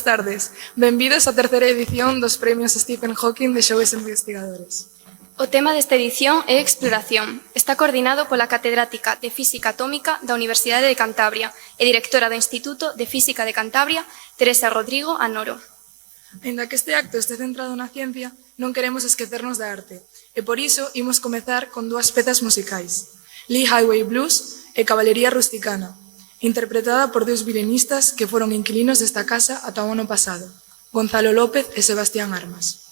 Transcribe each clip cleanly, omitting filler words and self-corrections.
boas tardes. Benvidos á terceira edición dos Premios Stephen Hawking de Xoves Investigadores. O tema desta edición é exploración. Está coordinado pola catedrática de Física Atómica da Universidade de Cantabria e directora do Instituto de Física de Cantabria, Teresa Rodrigo Anoro. Ainda que este acto este centrado na ciencia, non queremos esquecernos da arte, e por iso imos comezar con dúas pezas musicais, Lee Highway Blues e Caballería Rusticana, interpretada por dous violinistas que foron inquilinos desta casa ata o ano pasado, Gonzalo López e Sebastián Armas.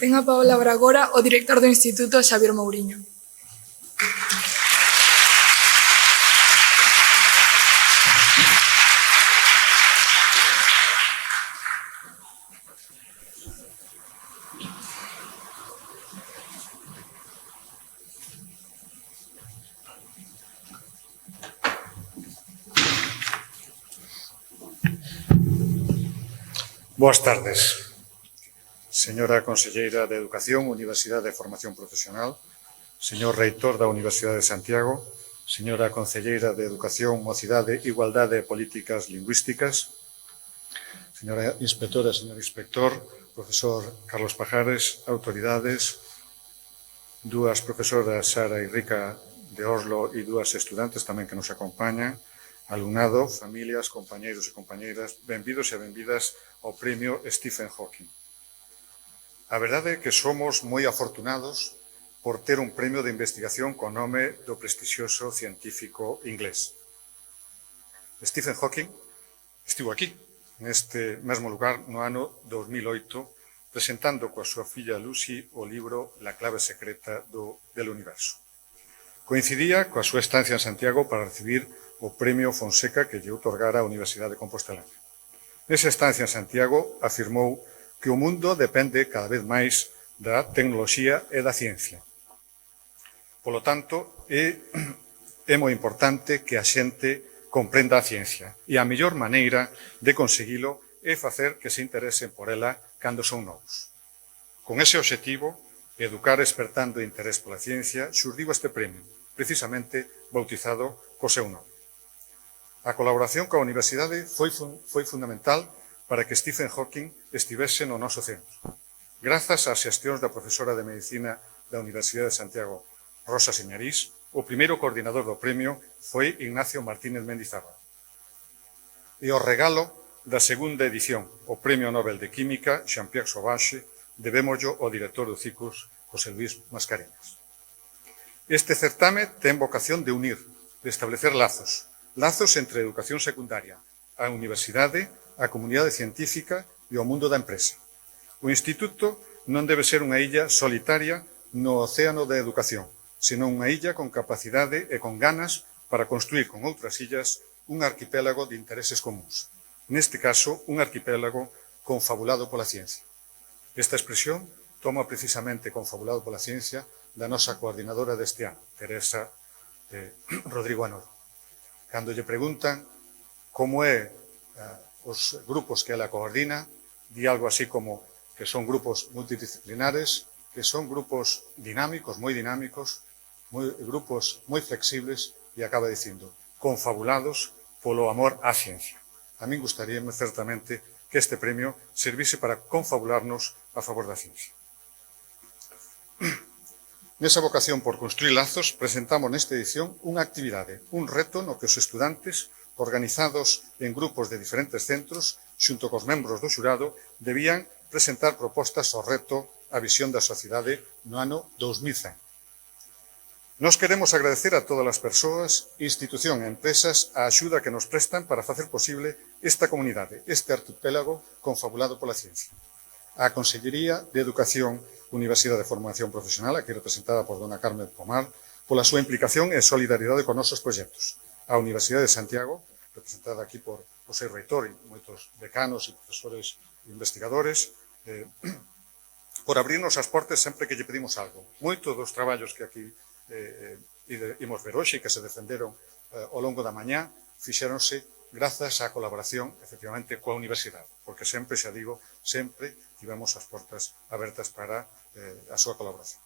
Ten a palabra agora o director do Instituto, Xavier Mouriño. Boas tardes. Señora Conselleira de Educación, Universidade de Formación Profesional, señor Reitor da Universidade de Santiago, señora Conselleira de Educación, Mocidade, Igualdade e Políticas Lingüísticas, señora Inspectora, señor Inspector, profesor Carlos Pajares, autoridades, dúas profesoras, Sara e Rica de Oslo e dúas estudantes tamén que nos acompañan, alumnado, familias, compañeiros e compañeiras, benvidos e benvidas ao Premio Stephen Hawking. A verdade é que somos moi afortunados por ter un premio de investigación co nome do prestixioso científico inglés. Stephen Hawking estivo aquí, neste mesmo lugar, no ano 2008, presentando coa súa filla Lucy o libro La clave secreta del universo. Coincidía coa súa estancia en Santiago para recibir o premio Fonseca que lle outorgara a Universidade de Compostela. Nesa estancia en Santiago afirmou que o mundo depende cada vez máis da tecnoloxía e da ciencia. Polo tanto, é moi importante que a xente comprenda a ciencia e a mellor maneira de conseguilo é facer que se interesen por ela cando son novos. Con ese obxectivo, educar espertando interés pola ciencia, xurdiu este premio, precisamente bautizado co seu nome. A colaboración coa Universidade foi fundamental para que Stephen Hawking estivese no noso centro. Grazas ás xestións da profesora de Medicina da Universidade de Santiago, Rosa Señarís, o primeiro coordinador do premio foi Ignacio Martínez Mendizábal. E o regalo da segunda edición, o Premio Nobel de Química, Jean-Pierre Sauvage, debémoslo ao director do CICUS, José Luis Mascareñas. Este certame ten vocación de unir, de establecer lazos entre a educación secundaria, a universidade, a comunidade científica e o mundo da empresa. O Instituto non debe ser unha illa solitaria no océano da educación, senón unha illa con capacidade e con ganas para construir con outras illas un arquipélago de intereses comuns. Neste caso, un arquipélago confabulado pola ciencia. Esta expresión toma precisamente confabulado pola ciencia da nosa coordinadora deste ano, Teresa Rodrigo Anoro. Cando lle preguntan como é os grupos que ela coordina, di algo así como que son grupos multidisciplinares, que son grupos dinámicos, grupos moi flexibles e acaba dicindo, confabulados polo amor á ciencia. A min gustaríame certamente que este premio servise para confabularnos a favor da ciencia. Nesa vocación por construir lazos, presentamos nesta edición unha actividade, un reto no que os estudantes organizados en grupos de diferentes centros, xunto cos membros do xurado, debían presentar propostas ao reto a visión da sociedade no ano 2100. Nos queremos agradecer a todas as persoas, institucións e empresas a axuda que nos prestan para facer posible esta comunidade, este arquipélago confabulado pola ciencia. A Consellería de Educación, Universidade de Formación Profesional, aquí representada por dona Carmen Pomar, pola súa implicación e solidaridade con nosos proxectos. A Universidade de Santiago, representada aquí por o seu reitor e moitos decanos e profesores e investigadores, por abrirnos as portas sempre que lle pedimos algo. Moitos dos traballos que aquí imos ver hoxe que se defenderon ao longo da mañá fixéronse grazas á colaboración, efectivamente, coa Universidade, porque sempre, xa digo, sempre tivemos as portas abertas para a súa colaboración.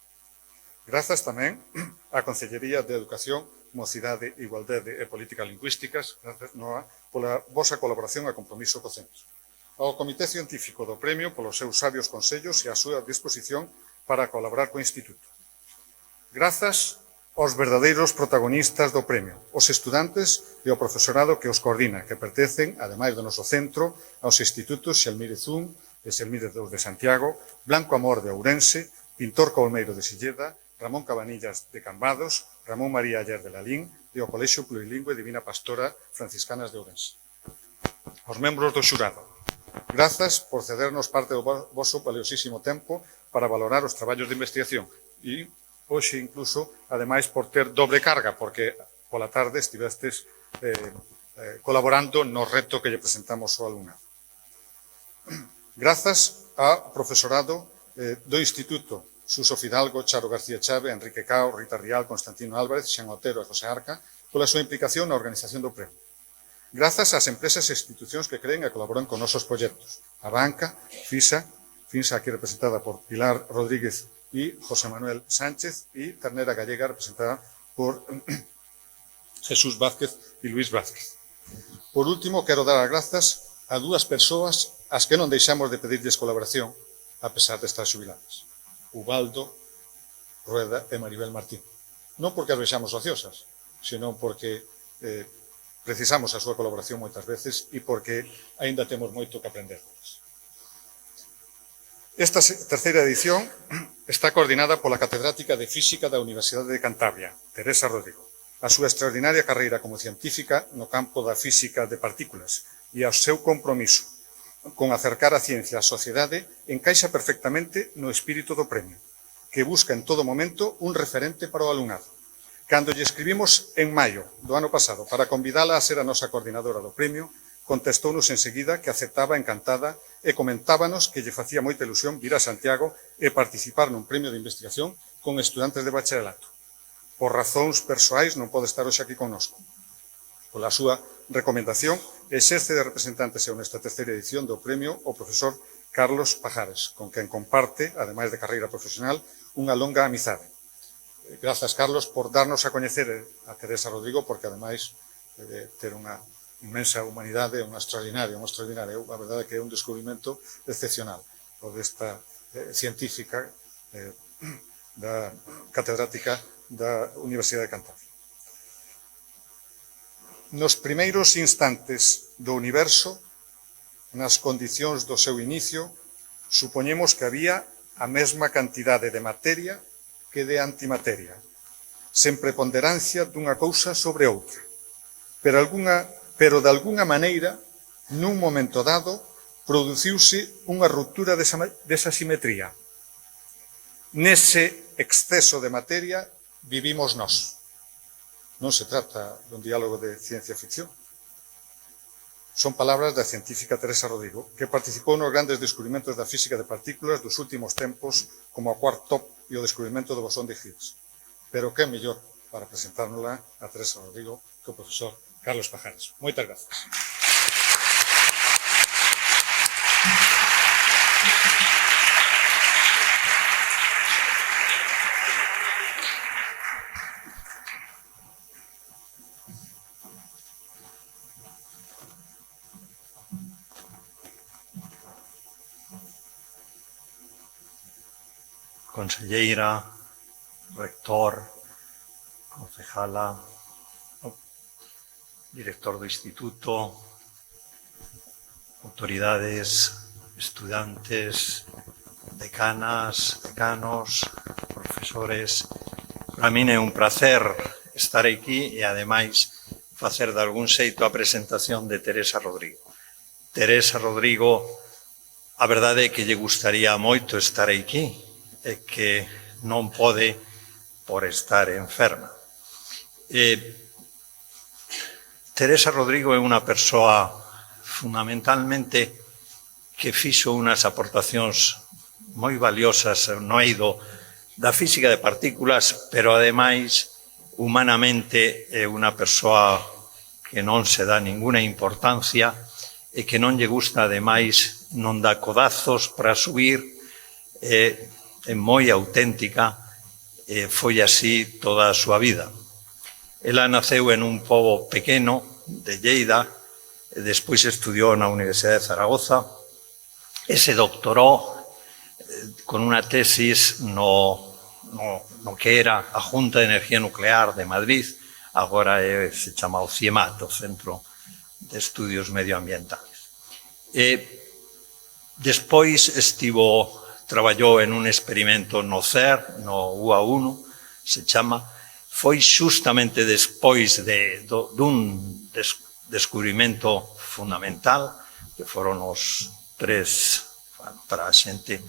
Grazas tamén á Consellería de Educación, Mocidade, Igualdade e Políticas Lingüísticas, Noa, pola vosa colaboración e compromiso co centro. Ao Comité Científico do Premio polos seus sabios consellos e a súa disposición para colaborar co Instituto. Grazas aos verdadeiros protagonistas do premio, os estudantes e o profesorado que os coordina, que pertencen, ademais do noso centro, aos institutos Xelmírez 1 e Xelmírez 2 de Santiago, Blanco Amor de Ourense, Pintor Colmeiro de Silleda, Ramón Cabanillas de Cambados, Ramón María Aller de Lalín e o Colexio Plurilingüe Divina Pastora Franciscanas de Ourense. Os membros do xurado, Grazas por cedernos parte do vosso valiosísimo tempo para valorar os traballos de investigación e hoxe incluso, ademais, por ter dobre carga, porque pola tarde estivestes colaborando no reto que lle presentamos ao alumnado. Grazas ao profesorado do Instituto Suso Fidalgo, Charo García Chave, Enrique Cao, Rita Rial, Constantino Álvarez, Xan Otero e José Arca pola súa implicación na organización do premio. Grazas ás empresas e institucións que creen e colaboran con nosos proxectos. A banca, FISA aquí representada por Pilar Rodríguez e José Manuel Sánchez e Ternera Gallega representada por Jesús Vázquez e Luís Vázquez. Por último, quero dar as grazas a dúas persoas ás que non deixamos de pedirlles colaboración a pesar de estar xubiladas. Ubaldo Rueda e Maribel Martín. Non porque as vexamos ociosas, senón porque precisamos a súa colaboración moitas veces e porque aínda temos moito que aprender delas. Esta terceira edición está coordinada pola catedrática de Física da Universidade de Cantabria, Teresa Rodrigo. A súa extraordinaria carreira como científica no campo da física de partículas e ao seu compromiso con acercar a ciencia á sociedade encaixa perfectamente no espírito do premio, que busca en todo momento un referente para o alumnado. Cando lle escribimos en maio do ano pasado para convidala a ser a nosa coordinadora do premio, contestounos enseguida que aceptaba encantada e comentábanos que lle facía moita ilusión vir a Santiago e participar nun premio de investigación con estudantes de bacharelato. Por razóns persoais non pode estar hoxe aquí connosco. Pola súa recomendación, exerce de representante nesta terceira edición do premio o profesor Carlos Pajares, con quen comparte, ademais de carreira profesional, unha longa amizade. Grazas, Carlos, por darnos a coñecer a Teresa Rodrigo, porque, ademais, ter unha inmensa humanidade, unha extraordinaria. A verdade é que é un descubrimento excepcional o desta científica da catedrática da Universidade de Cantabria. Nos primeiros instantes do universo, nas condicións do seu inicio, supoñemos que había a mesma cantidade de materia que de antimateria, sen preponderancia dunha cousa sobre outra. Pero de alguna maneira, nun momento dado, produciuse unha ruptura desa simetría. Nese exceso de materia vivimos nós. Non se trata dun diálogo de ciencia ficción. Son palabras da científica Teresa Rodrigo, que participou nos grandes descubrimentos da física de partículas dos últimos tempos, como a quark top e o descubrimento do bosón de Higgs. Pero que é mellor para presentárnosla a Teresa Rodrigo que o profesor Carlos Pajares. Moitas grazas. Conselleira, rector, concejala, director do instituto, autoridades, estudantes, decanas, decanos, profesores. Para min é un placer estar aquí e, ademais, facer de algún xeito a presentación de Teresa Rodrigo. Teresa Rodrigo, a verdade é que lle gustaría moito estar aquí, e que non pode por estar enferma. Teresa Rodrigo é unha persoa fundamentalmente que fixo unhas aportacións moi valiosas no eido da física de partículas, pero ademais humanamente é unha persoa que non se dá ninguna importancia e que non lle gusta, ademais, non dá codazos para subir, é moi auténtica, foi así toda a súa vida. Ela naceu en un pobo pequeno de Lleida, e despois estudiou na Universidade de Zaragoza, e se doctorou con unha tesis no que era a Junta de Energía Nuclear de Madrid, agora se chama o CIEMAT, o Centro de Estudios Medioambientales. Despois traballou en un experimento no CER, no UA1, se chama. Foi xustamente despois dun descubrimento fundamental, que foron os tres, bueno, para a xente,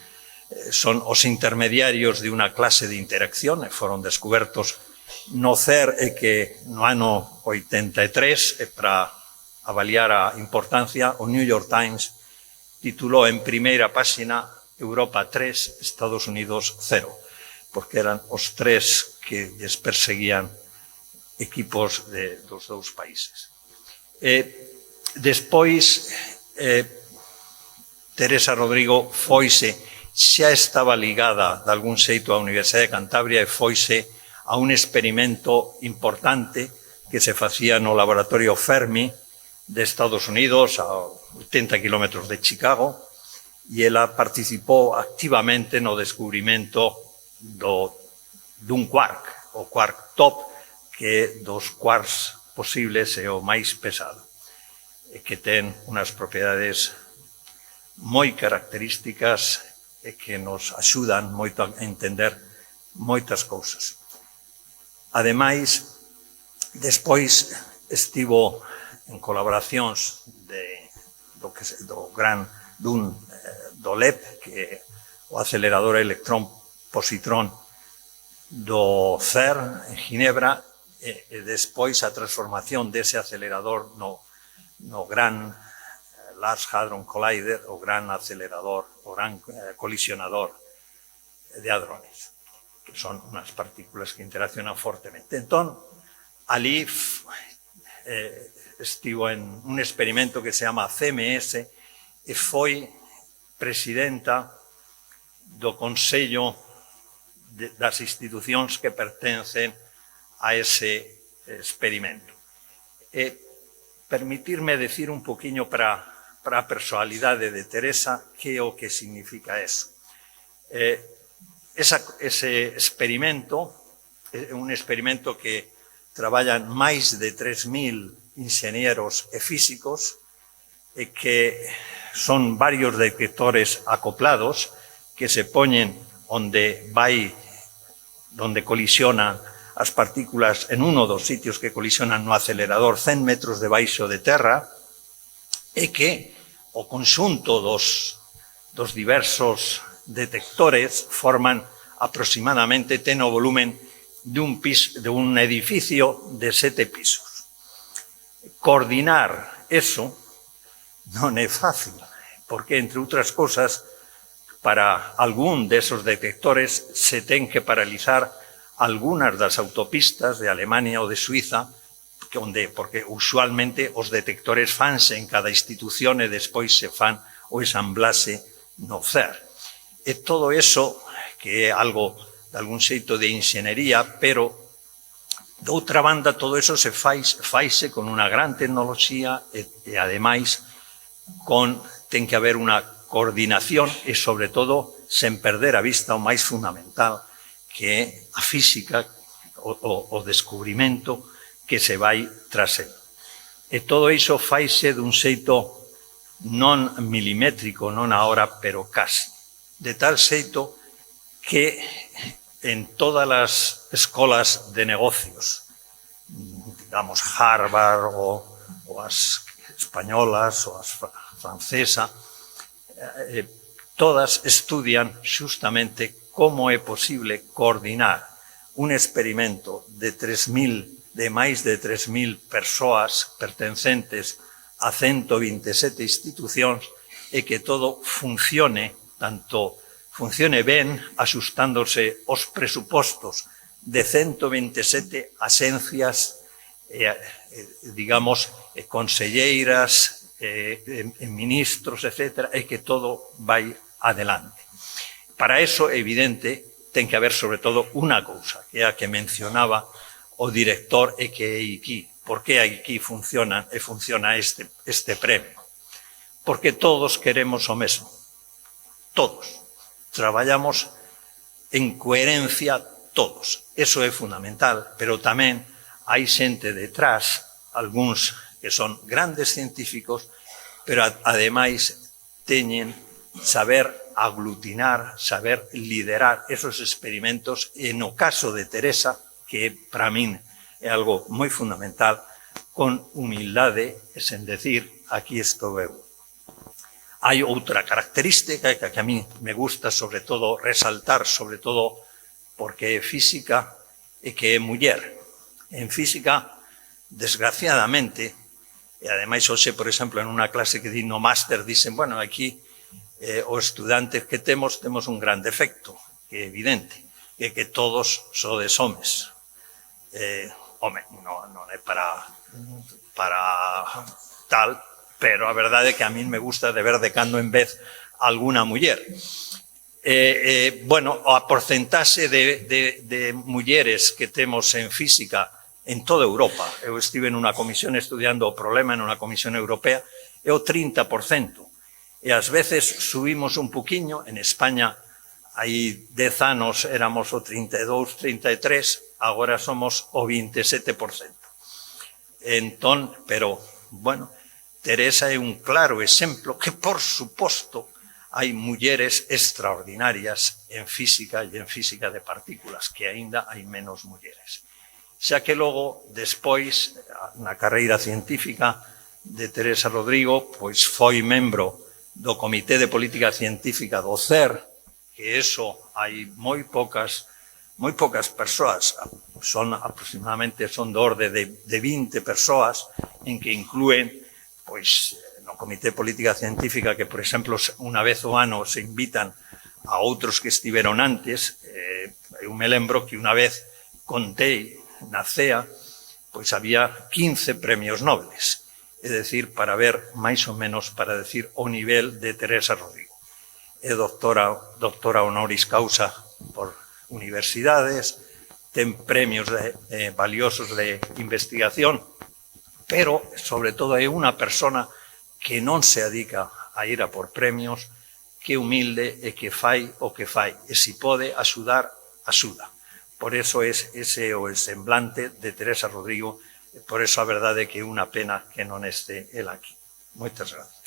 son os intermediarios de unha clase de interacción, e foron descubertos no CER, e que no ano 83, para avaliar a importancia, o New York Times titulou en primeira páxina Europa 3, Estados Unidos 0, porque eran os tres que lles perseguían equipos dos dous países. Despois, Teresa Rodrigo foise, xa estaba ligada de algún xeito á Universidade de Cantabria, e foise a un experimento importante que se facía no laboratorio Fermi de Estados Unidos, a 80 kilómetros de Chicago, e ela participou activamente no descubrimento dun quark, o quark top, que dos quarks posibles é o máis pesado, e que ten unhas propiedades moi características e que nos axudan moito a entender moitas cousas. Ademais, despois estivo en colaboracións do LEP, que é o acelerador electrón-positrón do CER en Ginebra, e despois a transformación dese acelerador no gran Large Hadron Collider, o gran acelerador, o gran colisionador de hadrones, que son unhas partículas que interaccionan fortemente. Entón, ali estivo en un experimento que se chama CMS, e foi presidenta do Consello das institucións que pertencen a ese experimento. E permitirme decir un poquinho para a personalidade de Teresa que é o que significa eso. Ese experimento é un experimento que traballan máis de 3.000 inxenieros e físicos, e que son varios detectores acoplados que se poñen onde colisionan as partículas en uno dos sitios que colisionan no acelerador 100 metros debaixo de terra, e que o conxunto dos diversos detectores forman aproximadamente, ten o volumen de un edificio de 7 pisos. Coordinar eso non é fácil, porque, entre outras cosas, para algún desos detectores se ten que paralizar algunhas das autopistas de Alemania ou de Suiza, porque usualmente os detectores fanse en cada institución e despois se fan o ensamblase no CER. E todo eso, que é algo de algún xeito de inxenería, pero, de outra banda, todo eso se faise con unha gran tecnoloxía e ademais, ten que haber unha coordinación e, sobre todo, sen perder a vista o máis fundamental, que é a física, o descubrimento que se vai tras el. E todo iso faise dun xeito non milimétrico, non a hora, pero casi. De tal xeito que en todas as escolas de negocios, digamos Harvard ou as españolas ou as francesas, todas estudian xustamente como é posible coordinar un experimento de máis de 3.000 persoas pertencentes a 127 institucións, e que todo funcione ben, axustándose aos presupostos de 127 axencias, digamos, conselleiras, ministros, etc., e que todo vai adelante. Para eso, evidente, ten que haber, sobre todo, unha cousa, que é a que mencionaba o director, e que é aquí. Por que aquí funciona este premio? Porque todos queremos o mesmo. Todos. Traballamos en coherencia todos. Eso é fundamental, pero tamén hai xente detrás, algúns que son grandes científicos, pero ademais teñen saber aglutinar, saber liderar esos experimentos, e no caso de Teresa, que para min é algo moi fundamental, con humildade e sen decir, aquí estou eu. Hai outra característica que a mí me gusta sobre todo resaltar, sobre todo porque é física e que é muller. En física, desgraciadamente, e ademais hoxe, por exemplo, en unha clase que di no máster, dicen, bueno, aquí os estudantes que temos un gran defecto, que é evidente, que todos sodes homes. Home, non é para tal, pero a verdade é que a min me gusta de ver de cando en vez alguna muller. Bueno, a porcentaxe de mulleres que temos en física en toda Europa, eu estive nunha comisión estudiando o problema nunha comisión europea, é o 30%. E ás veces subimos un poquinho, en España hai 10 anos éramos o 32, 33, agora somos o 27%. Entón, pero, bueno, Teresa é un claro exemplo que, por suposto, hai mulleres extraordinarias en física e en física de partículas, que aínda hai menos mulleres. Xa que logo, despois, na carreira científica de Teresa Rodrigo, pois foi membro do Comité de Política Científica do CER, que eso hai moi poucas persoas, aproximadamente son do orde de 20 persoas, en que inclúen, pois, no Comité de Política Científica, que, por exemplo, unha vez ao ano se invitan a outros que estiveron antes. Eu me lembro que unha vez contei na CEA, pois había 15 premios Nobeles, é dicir, para ver, máis ou menos, para decir o nivel de Teresa Rodrigo. É doctora honoris causa por universidades, ten premios valiosos de investigación, pero, sobre todo, é unha persona que non se dedica a ir a por premios, que é humilde e que fai o que fai. E se pode axudar, axuda. Por eso ese é o semblante de Teresa Rodrigo, e por eso a verdade é que é unha pena que non este ela aquí. Moitas gracias.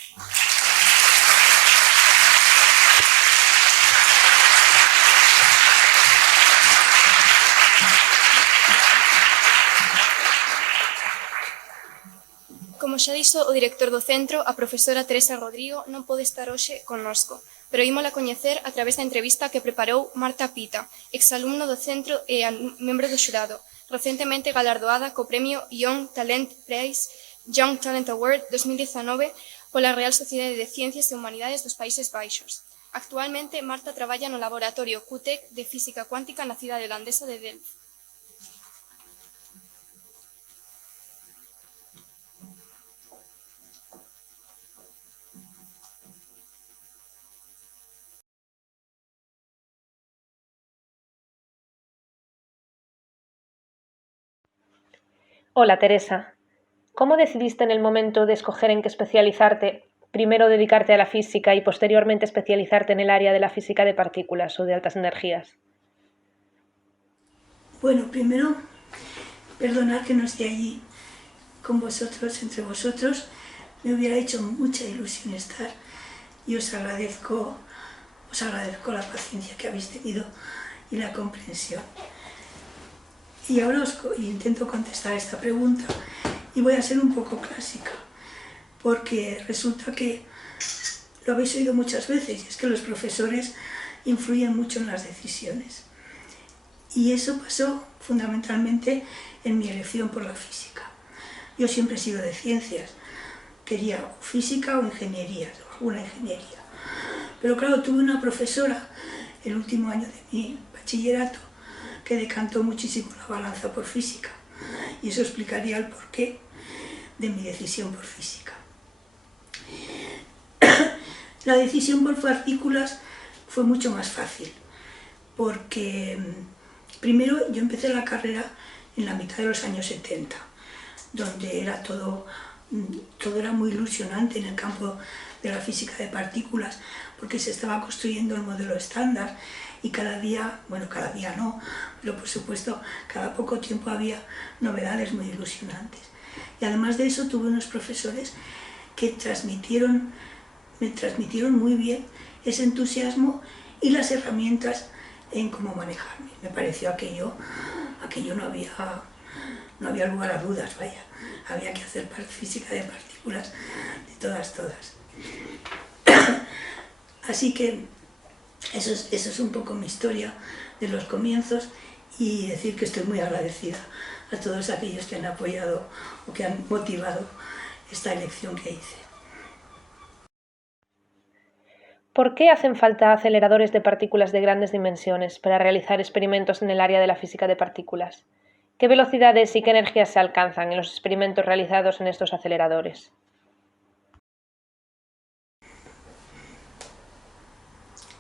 Como xa dixo o director do centro, a profesora Teresa Rodrigo non pode estar hoxe connosco, pero ímola coñecer a través da entrevista que preparou Marta Pita, exalumno do centro e membro do xurado, recentemente galardoada co premio Young Talent Prize, Young Talent Award 2019 pola Real Sociedade de Ciencias e Humanidades dos Países Baixos. Actualmente, Marta traballa no laboratorio QTEC de Física Cuántica na cidade holandesa de Delft. Hola Teresa, ¿cómo decidiste en el momento de escoger en qué especializarte, primero dedicarte a la física y posteriormente especializarte en el área de la física de partículas o de altas energías? Bueno, primero, perdonad que no esté allí con vosotros, entre vosotros, me hubiera hecho mucha ilusión estar y os agradezco la paciencia que habéis tenido y la comprensión. Y ahora intento contestar esta pregunta y voy a ser un poco clásica, porque resulta que lo habéis oído muchas veces, y es que los profesores influyen mucho en las decisiones. Y eso pasó fundamentalmente en mi elección por la física. Yo siempre he sido de ciencias, quería física o ingeniería, o alguna ingeniería. Pero claro, tuve una profesora, el último año de mi bachillerato, que decantó muchísimo la balanza por física, y eso explicaría el porqué de mi decisión por física. La decisión por partículas fue mucho más fácil, porque primero yo empecé la carrera en la mitad de los años 70, donde era todo era muy ilusionante en el campo de la física de partículas, porque se estaba construyendo el modelo estándar, y cada día, bueno, cada día no, pero por supuesto cada poco tiempo había novedades muy ilusionantes. Y además de eso tuve unos profesores que me transmitieron muy bien ese entusiasmo y las herramientas en cómo manejarme. Me pareció aquello no había lugar a dudas, vaya. Había que hacer física de partículas de todas. Así que eso es un poco mi historia de los comienzos, y decir que estoy muy agradecida a todos aquellos que han apoyado o que han motivado esta elección que hice. ¿Por qué hacen falta aceleradores de partículas de grandes dimensiones para realizar experimentos en el área de la física de partículas? ¿Qué velocidades y qué energías se alcanzan en los experimentos realizados en estos aceleradores?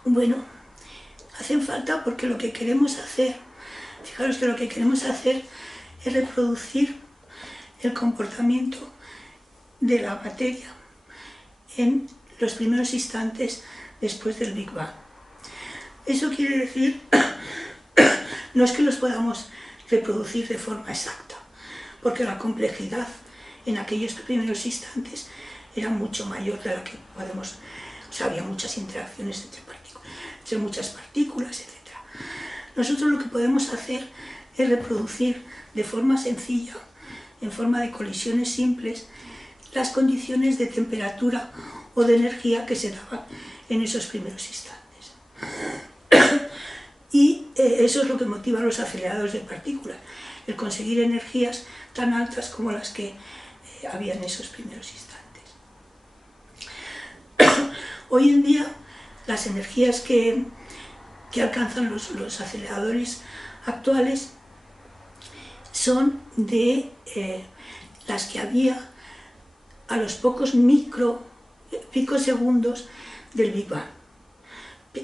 Bueno, hacen falta porque lo que queremos hacer, fijaros que lo que queremos hacer es reproducir el comportamiento de la materia en los primeros instantes después del Big Bang. Eso quiere decir, no es que los podamos reproducir de forma exacta, porque la complejidad en aquellos primeros instantes era mucho mayor de la que podemos, o sea, había muchas interacciones entre muchas partículas, etc. Nosotros lo que podemos hacer es reproducir de forma sencilla, en forma de colisiones simples, las condiciones de temperatura o de energía que se daban en esos primeros instantes. Y eso es lo que motiva a los aceleradores de partículas, el conseguir energías tan altas como las que había en esos primeros instantes. Hoy en día, las energías que alcanzan los aceleradores actuales son de las que había a los pocos picosegundos del Big Bang.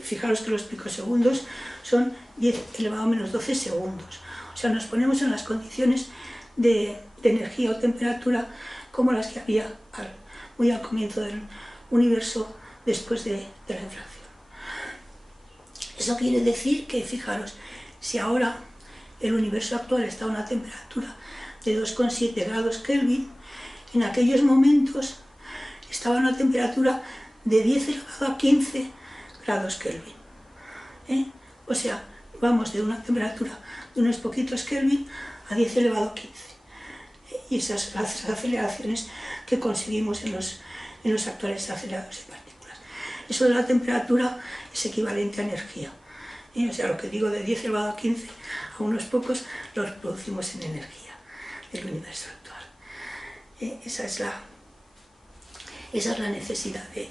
Fijaros que los picosegundos son 10 elevado a menos 12 segundos. O sea, nos ponemos en las condiciones de energía o temperatura como las que había muy al comienzo del universo después de la inflación. Eso quiere decir que, fijaros, si ahora el universo actual está a una temperatura de 2,7 grados Kelvin, en aquellos momentos estaba a una temperatura de 10 elevado a 15 grados Kelvin. O sea, vamos de una temperatura de unos poquitos Kelvin a 10 elevado a 15. Y esas son las aceleraciones que conseguimos en los actuales aceleradores de partículas. Eso de la temperatura es equivalente a energía. O sea, lo que digo de 10 elevado a 15 a unos pocos lo reproducimos en energía del universo actual. Esa es la necesidad de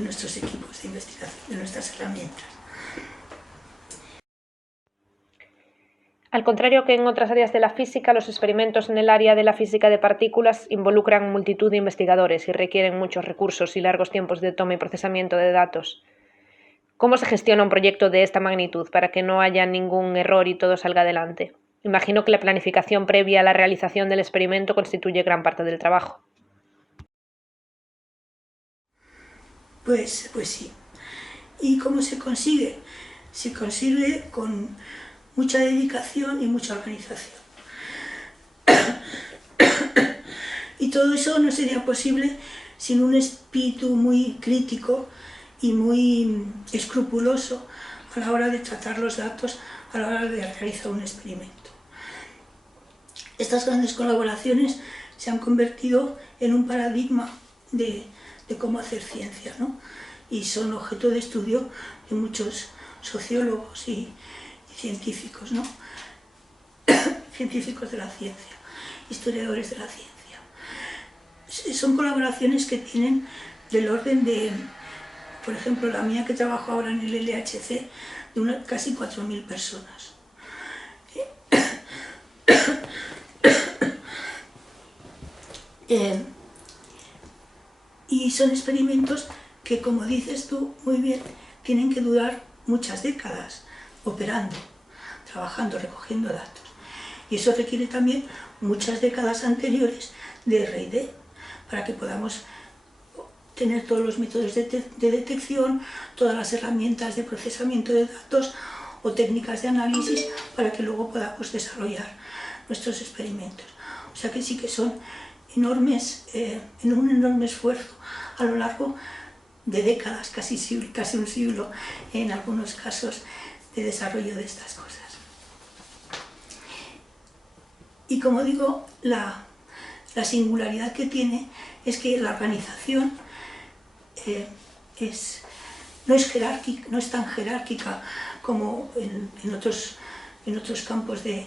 nuestros equipos de investigación, de nuestras herramientas. Al contrario que en otras áreas de la física, los experimentos en el área de la física de partículas involucran multitud de investigadores y requieren muchos recursos y largos tiempos de toma y procesamiento de datos. ¿Cómo se gestiona un proyecto de esta magnitud para que no haya ningún error y todo salga adelante? Imagino que la planificación previa a la realización del experimento constituye gran parte del trabajo. Pues sí. ¿Y cómo se consigue? Se consigue con mucha dedicación y mucha organización. Y todo eso no sería posible sin un espíritu muy crítico y muy escrupuloso a la hora de tratar los datos, a la hora de realizar un experimento. Estas grandes colaboraciones se han convertido en un paradigma de cómo hacer ciencia, ¿no? Y son objeto de estudio de muchos sociólogos y científicos, ¿no? Científicos de la ciencia, historiadores de la ciencia. Son colaboraciones que tienen del orden de, por ejemplo, la mía que trabajo ahora en el LHC, de casi 4.000 personas. Y son experimentos que, como dices tú muy bien, tienen que durar muchas décadas operando, trabajando, recogiendo datos. Y eso requiere también muchas décadas anteriores de R&D para que podamos tener todos los métodos de detección, todas las herramientas de procesamiento de datos o técnicas de análisis para que luego podamos desarrollar nuestros experimentos. O sea que sí que son enormes, en un enorme esfuerzo a lo largo de décadas, casi un siglo en algunos casos, de desarrollo de estas cosas. Y como digo, la singularidad que tiene es que la organización es no es tan jerárquica como en otros campos de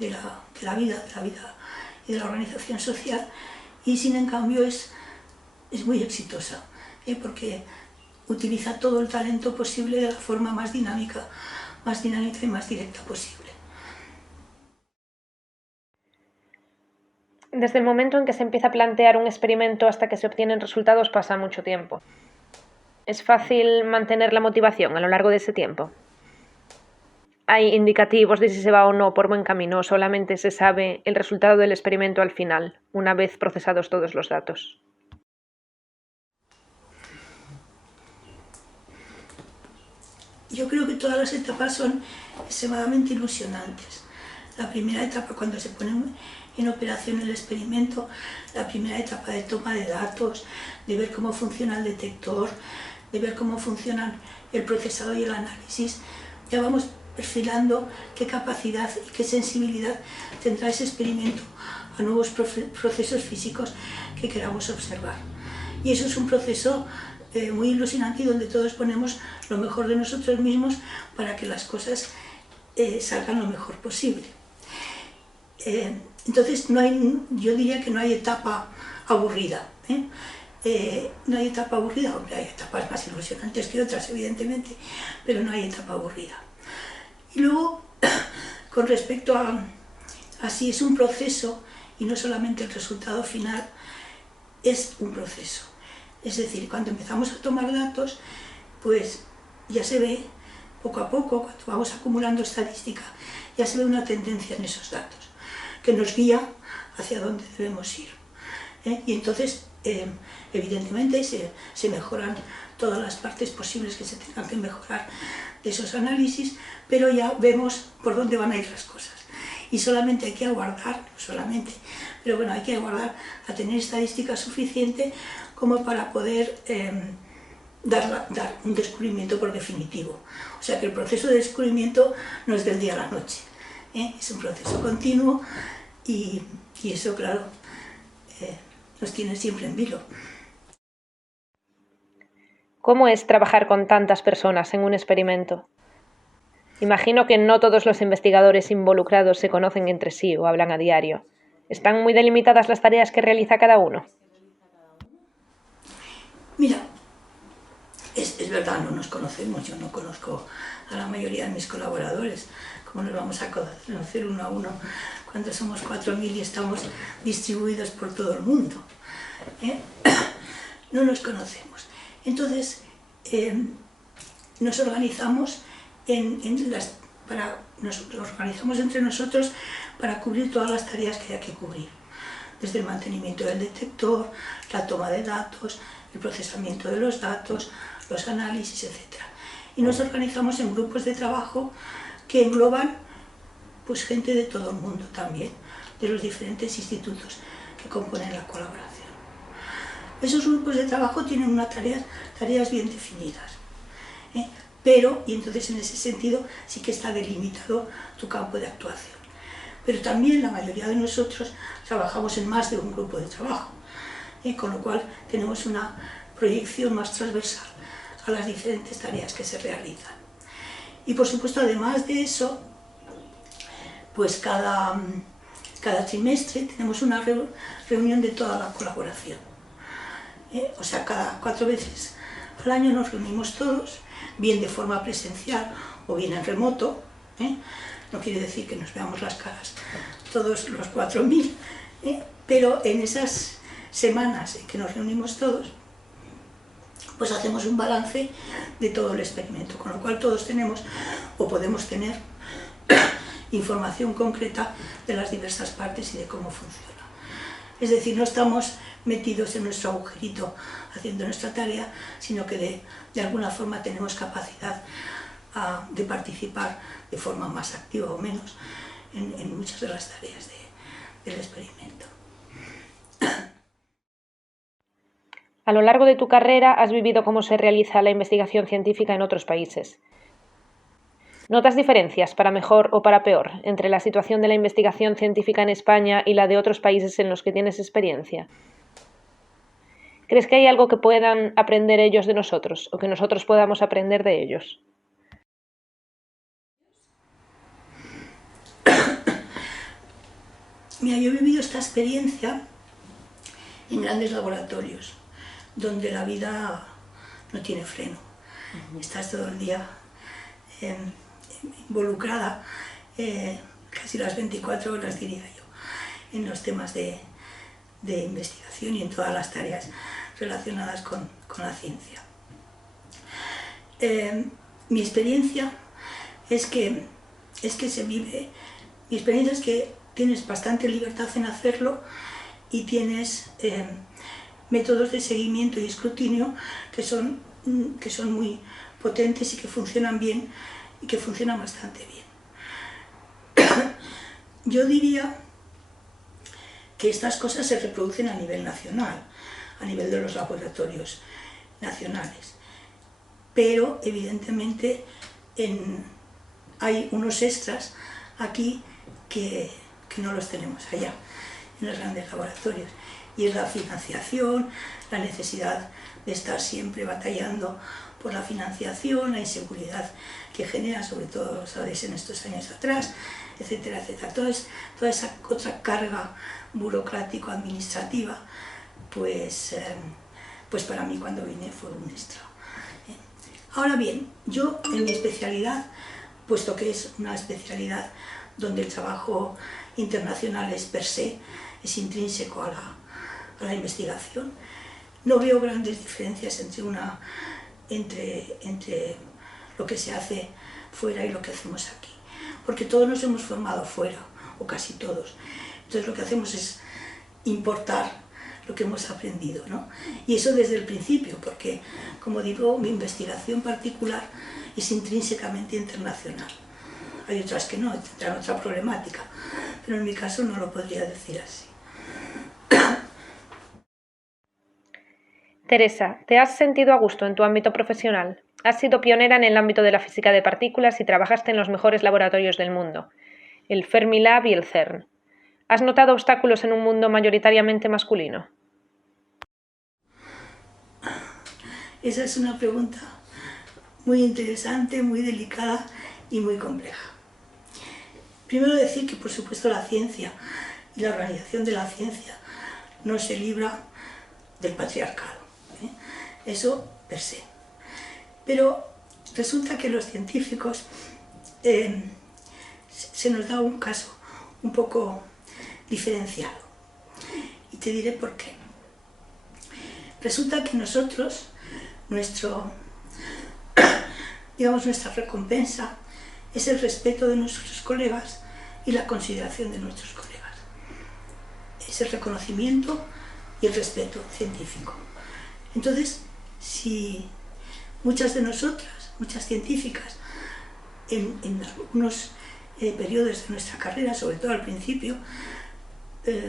la vida y de la organización social, y sin en cambio es muy exitosa, porque utiliza todo el talento posible de la forma más dinámica y más directa posible. Desde el momento en que se empieza a plantear un experimento hasta que se obtienen resultados pasa mucho tiempo. ¿Es fácil mantener la motivación a lo largo de ese tiempo? ¿Hay indicativos de si se va o no por buen camino o solamente se sabe el resultado del experimento al final, una vez procesados todos los datos? Yo creo que todas las etapas son extremadamente ilusionantes. La primera etapa, cuando se pone en operación el experimento, la primera etapa de toma de datos, de ver cómo funciona el detector, de ver cómo funcionan el procesado y el análisis, ya vamos perfilando qué capacidad y qué sensibilidad tendrá ese experimento a nuevos procesos físicos que queramos observar. Y eso es un proceso muy ilusionante y donde todos ponemos lo mejor de nosotros mismos para que las cosas salgan lo mejor posible. Entonces yo diría que no hay etapa aburrida. No hay etapa aburrida, hombre, hay etapas más ilusionantes que otras, evidentemente, pero no hay etapa aburrida. Y luego, con respecto a si es un proceso y no solamente el resultado final, es un proceso. Es decir, cuando empezamos a tomar datos, pues ya se ve poco a poco, cuando vamos acumulando estadística, ya se ve una tendencia en esos datos que nos guía hacia dónde debemos ir. Y entonces, evidentemente, se mejoran todas las partes posibles que se tengan que mejorar de esos análisis, pero ya vemos por dónde van a ir las cosas. Y solamente hay que aguardar, no solamente, pero bueno, hay que aguardar a tener estadística suficiente como para poder dar un descubrimiento por definitivo. O sea que el proceso de descubrimiento no es del día a la noche, es un proceso continuo y eso, claro, nos tiene siempre en vilo. ¿Cómo es trabajar con tantas personas en un experimento? Imagino que no todos los investigadores involucrados se conocen entre sí o hablan a diario. ¿Están muy delimitadas las tareas que realiza cada uno? Mira, es verdad, no nos conocemos, yo no conozco a la mayoría de mis colaboradores. ¿Cómo nos vamos a conocer uno a uno cuando somos 4.000 y estamos distribuidos por todo el mundo? No nos conocemos. Entonces, nos organizamos nos organizamos entre nosotros para cubrir todas las tareas que haya que cubrir. Desde el mantenimiento del detector, la toma de datos, el procesamiento de los datos, los análisis, etc. Y nos organizamos en grupos de trabajo que engloban pues, gente de todo el mundo también, de los diferentes institutos que componen la colaboración. Esos grupos de trabajo tienen unas tareas bien definidas, y entonces en ese sentido sí que está delimitado tu campo de actuación. Pero también la mayoría de nosotros trabajamos en más de un grupo de trabajo, con lo cual tenemos una proyección más transversal a las diferentes tareas que se realizan. Y por supuesto, además de eso, pues cada trimestre tenemos una reunión de toda la colaboración. O sea, cada 4 veces al año nos reunimos todos, bien de forma presencial o bien en remoto. No quiere decir que nos veamos las caras todos los 4.000, pero en esas semanas en que nos reunimos todos, pues hacemos un balance de todo el experimento, con lo cual todos tenemos o podemos tener información concreta de las diversas partes y de cómo funciona. Es decir, no estamos metidos en nuestro agujerito haciendo nuestra tarea, sino que de alguna forma tenemos capacidad de participar de forma más activa o menos en muchas de las tareas del experimento. A lo largo de tu carrera has vivido cómo se realiza la investigación científica en otros países. ¿Notas diferencias, para mejor o para peor, entre la situación de la investigación científica en España y la de otros países en los que tienes experiencia? ¿Crees que hay algo que puedan aprender ellos de nosotros o que nosotros podamos aprender de ellos? Mira, yo he vivido esta experiencia en grandes laboratorios, donde la vida no tiene freno. Estás todo el día involucrada, casi las 24 horas diría yo, en los temas de investigación y en todas las tareas relacionadas con la ciencia. Mi experiencia es que se vive, mi experiencia es que tienes bastante libertad en hacerlo y tienes métodos de seguimiento y escrutinio que son muy potentes y que funcionan bien y que funcionan bastante bien. Yo diría que estas cosas se reproducen a nivel nacional, a nivel de los laboratorios nacionales, pero evidentemente hay unos extras aquí que no los tenemos allá, en los grandes laboratorios, y es la financiación, la necesidad de estar siempre batallando por la financiación, la inseguridad que genera, sobre todo, sabéis, en estos años atrás, etcétera, etcétera. Toda esa otra carga burocrático-administrativa, pues para mí cuando vine fue un extra. Ahora bien, yo en mi especialidad, puesto que es una especialidad donde el trabajo internacional es per se, es intrínseco a la investigación, no veo grandes diferencias entre lo que se hace fuera y lo que hacemos aquí, porque todos nos hemos formado fuera, o casi todos. Entonces lo que hacemos es importar lo que hemos aprendido, ¿no? Y eso desde el principio, porque, como digo, mi investigación particular es intrínsecamente internacional. Hay otras que no, tendrán otra problemática, pero en mi caso no lo podría decir así. Teresa, ¿te has sentido a gusto en tu ámbito profesional? Has sido pionera en el ámbito de la física de partículas y trabajaste en los mejores laboratorios del mundo, el Fermilab y el CERN. ¿Has notado obstáculos en un mundo mayoritariamente masculino? Esa es una pregunta muy interesante, muy delicada y muy compleja. Primero decir que, por supuesto, la ciencia y la organización de la ciencia no se libra del patriarcado, ¿eh? Eso per se. Pero resulta que los científicos se nos da un caso un poco diferenciado. Y te diré por qué. Resulta que nosotros, nuestra recompensa es el respeto de nuestros colegas y la consideración de nuestros colegas. Es el reconocimiento y el respeto científico. Entonces, si muchas de nosotras, muchas científicas, en algunos periodos de nuestra carrera, sobre todo al principio,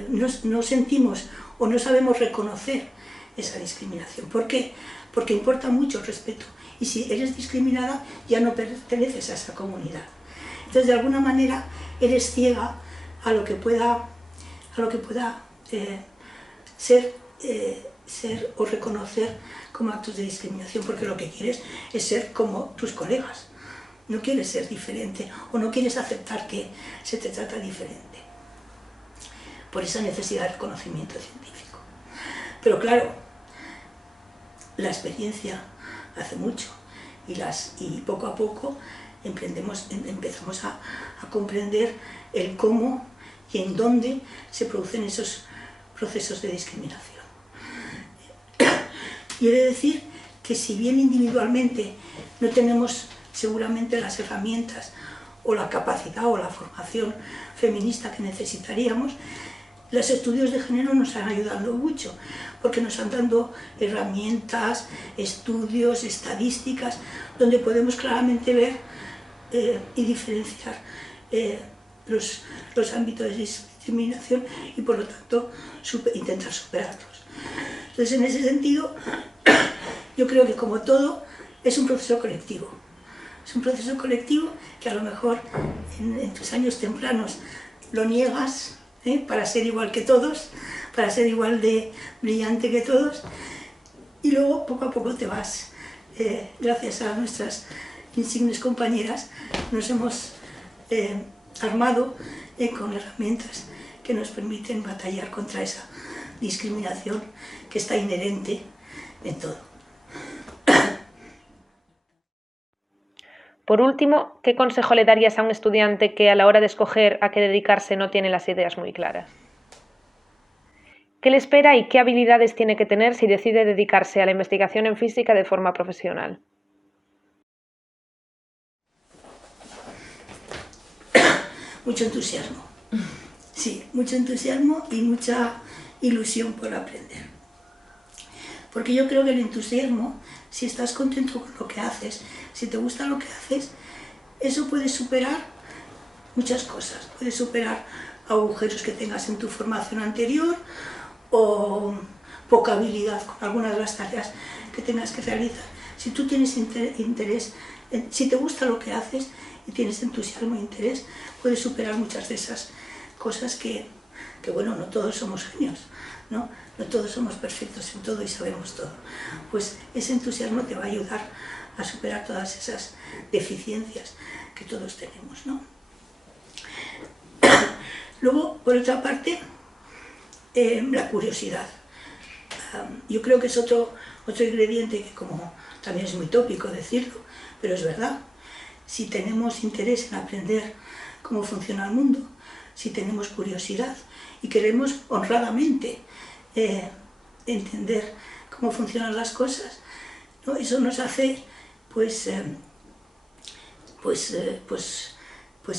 no sentimos o no sabemos reconocer esa discriminación. ¿Por qué? Porque importa mucho el respeto. Y si eres discriminada, ya no perteneces a esa comunidad. Entonces, de alguna manera, eres ciega a lo que pueda ser o reconocer como actos de discriminación, porque lo que quieres es ser como tus colegas. No quieres ser diferente o no quieres aceptar que se te trata diferente. Por esa necesidad de reconocimiento científico. Pero claro, la experiencia hace mucho y poco a poco empezamos a comprender el cómo y en dónde se producen esos procesos de discriminación. Y he de decir que si bien individualmente no tenemos seguramente las herramientas o la capacidad o la formación feminista que necesitaríamos, los estudios de género nos han ayudado mucho, porque nos han dado herramientas, estudios, estadísticas, donde podemos claramente ver y diferenciar los ámbitos de discriminación y, por lo tanto, intentar superarlos. Entonces, en ese sentido, yo creo que, como todo, es un proceso colectivo. Es un proceso colectivo que a lo mejor en tus años tempranos lo niegas, para ser igual que todos, para ser igual de brillante que todos, y luego poco a poco te vas. Gracias a nuestras insignes compañeras nos hemos armado con herramientas que nos permiten batallar contra esa discriminación que está inherente en todo. Por último, ¿qué consejo le darías a un estudiante que a la hora de escoger a qué dedicarse no tiene las ideas muy claras? ¿Qué le espera y qué habilidades tiene que tener si decide dedicarse a la investigación en física de forma profesional? Mucho entusiasmo. Sí, mucho entusiasmo y mucha ilusión por aprender. Porque yo creo que el entusiasmo, si estás contento con lo que haces, si te gusta lo que haces, eso puede superar muchas cosas. Puede superar agujeros que tengas en tu formación anterior o poca habilidad con algunas de las tareas que tengas que realizar. Si tú tienes interés, si te gusta lo que haces y tienes entusiasmo e interés, puedes superar muchas de esas cosas que bueno, no todos somos genios, ¿no? No todos somos perfectos en todo y sabemos todo. Pues ese entusiasmo te va a ayudar a superar todas esas deficiencias que todos tenemos, ¿no? Luego, por otra parte, la curiosidad. Yo creo que es otro ingrediente que, como también es muy tópico decirlo, pero es verdad. Si tenemos interés en aprender cómo funciona el mundo, si tenemos curiosidad y queremos honradamente entender cómo funcionan las cosas, ¿no? Eso nos hace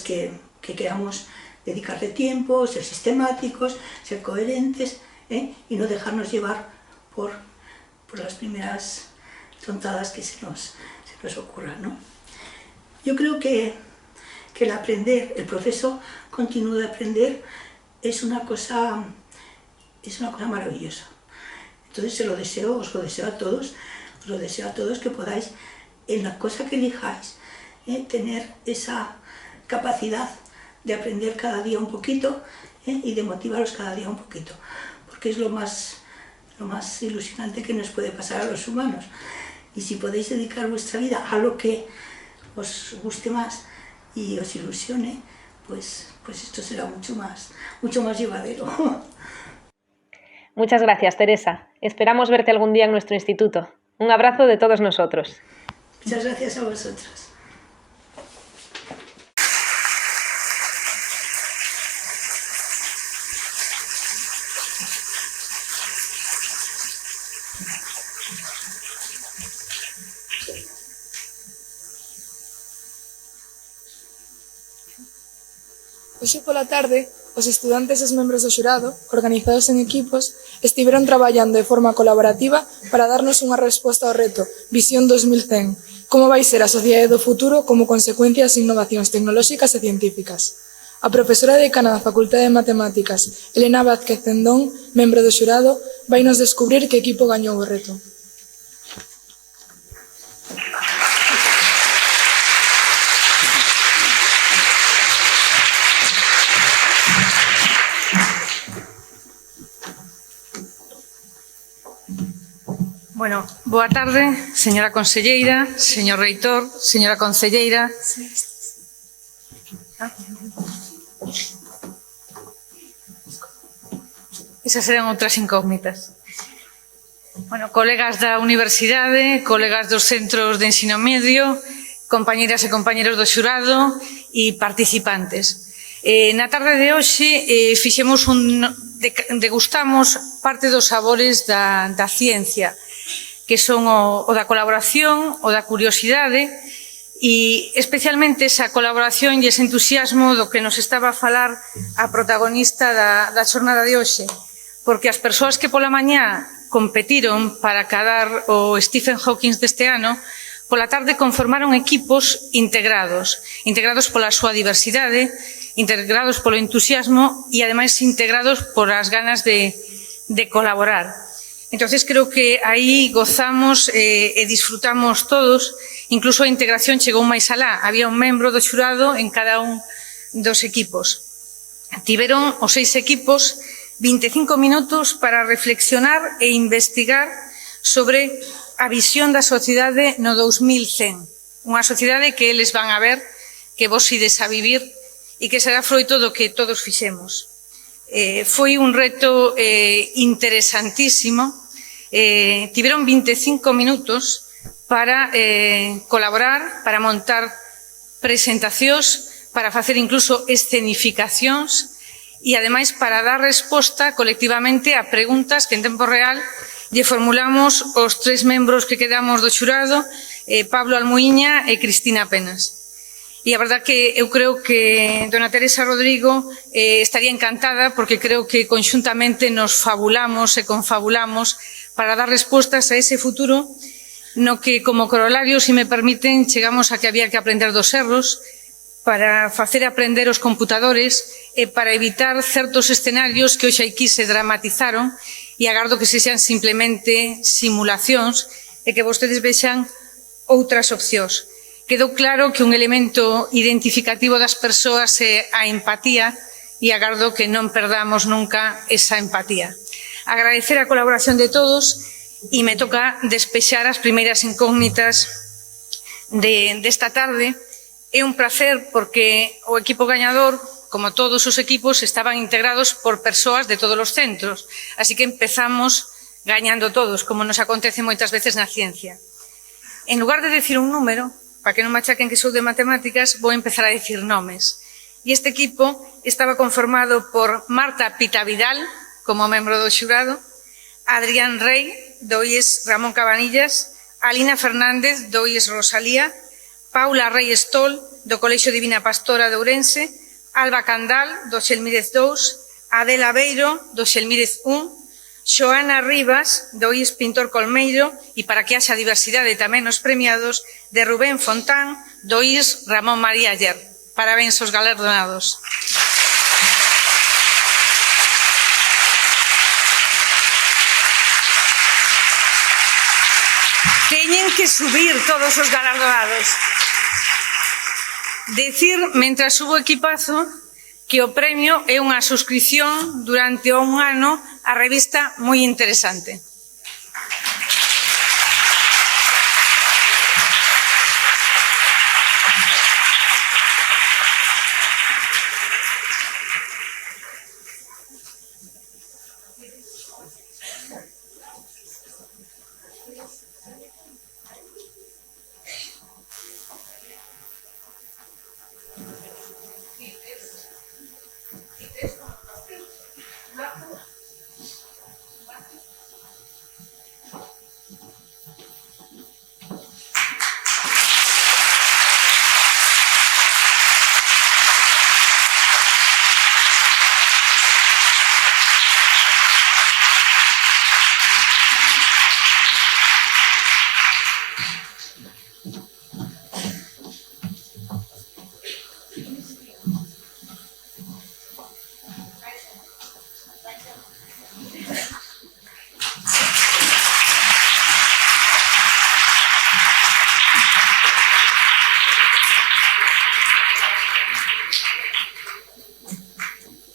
que queramos dedicarle tiempo, ser sistemáticos, ser coherentes, y no dejarnos llevar por las primeras tontadas que se nos ocurran, ¿no? Yo creo que el aprender, el proceso continuo de aprender es una cosa maravillosa. Entonces os lo deseo a todos que podáis, en la cosa que elijáis, tener esa capacidad de aprender cada día un poquito y de motivaros cada día un poquito, porque es lo más ilusionante que nos puede pasar a los humanos. Y si podéis dedicar vuestra vida a lo que os guste más y os ilusione, pues esto será mucho más llevadero. Muchas gracias, Teresa. Esperamos verte algún día en nuestro instituto. Un abrazo de todos nosotros. Muchas gracias a vosotros. Hoxe pola tarde, os estudantes e os membros do xurado, organizados en equipos, estiveron traballando de forma colaborativa para darnos unha resposta ao reto Visión 2100, como vai ser a sociedade do futuro como consecuencia das innovacións tecnolóxicas e científicas. A profesora decana da Facultade de Matemáticas, Elena Vázquez Cendón, membro do xurado, vai nos descubrir que equipo gañou o reto. Bueno, boa tarde, señora conselleira, señor reitor, señora conselleira. Esas eran outras incógnitas. Bueno, colegas da universidade, colegas dos centros de ensino medio, compañeras e compañeros do xurado e participantes. Na tarde de hoxe degustamos parte dos sabores da ciencia, que son o da colaboración, o da curiosidade, e especialmente esa colaboración e ese entusiasmo do que nos estaba a falar a protagonista da xornada de hoxe, porque as persoas que pola mañá competiron para acadar o Stephen Hawking deste ano, pola tarde conformaron equipos integrados pola súa diversidade, integrados polo entusiasmo e, ademais, integrados por as ganas de colaborar. Entonces, creo que aí gozamos e disfrutamos todos, incluso a integración chegou máis alá. Había un membro do xurado en cada un dos equipos. Tiveron os 6 equipos 25 minutos para reflexionar e investigar sobre a visión da sociedade no 2100. Unha sociedade que eles van a ver, que vos ides a vivir e que será froito do que todos fixemos. Foi un reto interesantísimo. Tiveron 25 minutos para colaborar, para montar presentacións, para facer incluso escenificacións e, ademais, para dar resposta colectivamente a preguntas que en tempo real lle formulamos os 3 membros que quedamos do xurado, Pablo Almuíña e Cristina Penas. E a verdad que eu creo que dona Teresa Rodrigo estaría encantada, porque creo que conxuntamente nos fabulamos e confabulamos para dar respostas a ese futuro no que, como corolario, se me permiten, chegamos a que había que aprender dos erros para facer aprender os computadores e para evitar certos escenarios que hoxe aquí se dramatizaron, e agardo que sexan simplemente simulacións e que vostedes vexan outras opcións. Quedou claro que un elemento identificativo das persoas é a empatía e agardo que non perdamos nunca esa empatía. Agradecer a colaboración de todos e me toca despexar as primeiras incógnitas desta tarde. É un placer porque o equipo gañador, como todos os equipos, estaban integrados por persoas de todos os centros. Así que empezamos gañando todos, como nos acontece moitas veces na ciencia. En lugar de decir un número, para que non machaquen que sou de matemáticas, vou empezar a decir nomes. E este equipo estaba conformado por Marta Pita Vidal, como membro do xurado, Adrián Rey, do IES Ramón Cabanillas, Alina Fernández, do IES Rosalía, Paula Rey Stoll, do Colexio Divina Pastora de Ourense, Alba Candal, do Xelmírez 2, Adela Beiro, do Xelmírez 1, Xoana Rivas, do IES Pintor Colmeiro, e para que haxa diversidade tamén nos premiados, de Rubén Fontán, do IES Ramón María Aller. Parabéns aos galardonados. Teñen que subir todos os galardonados. Decir, mentras subo equipazo, que o premio é unha suscripción durante un ano á revista moi interesante.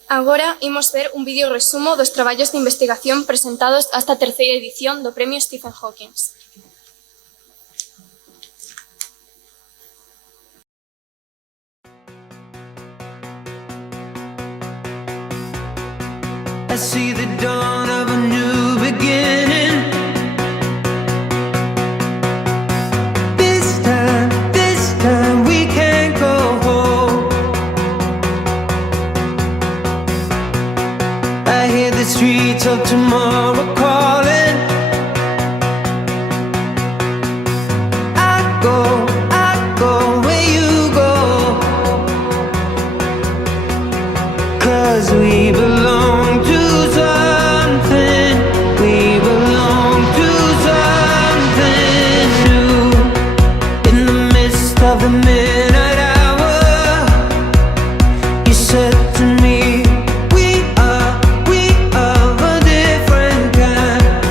Agora imos ver un vídeo resumo dos traballos de investigación presentados a esta terceira edición do Premio Stephen Hawking. I see the dawn of a new beginning. This time we can't go home. I hear the streets of tomorrow calling. I go where you go. 'Cause we belong to something. We belong to something new. In the midst of the midnight hour, you said to me, we are of a different kind.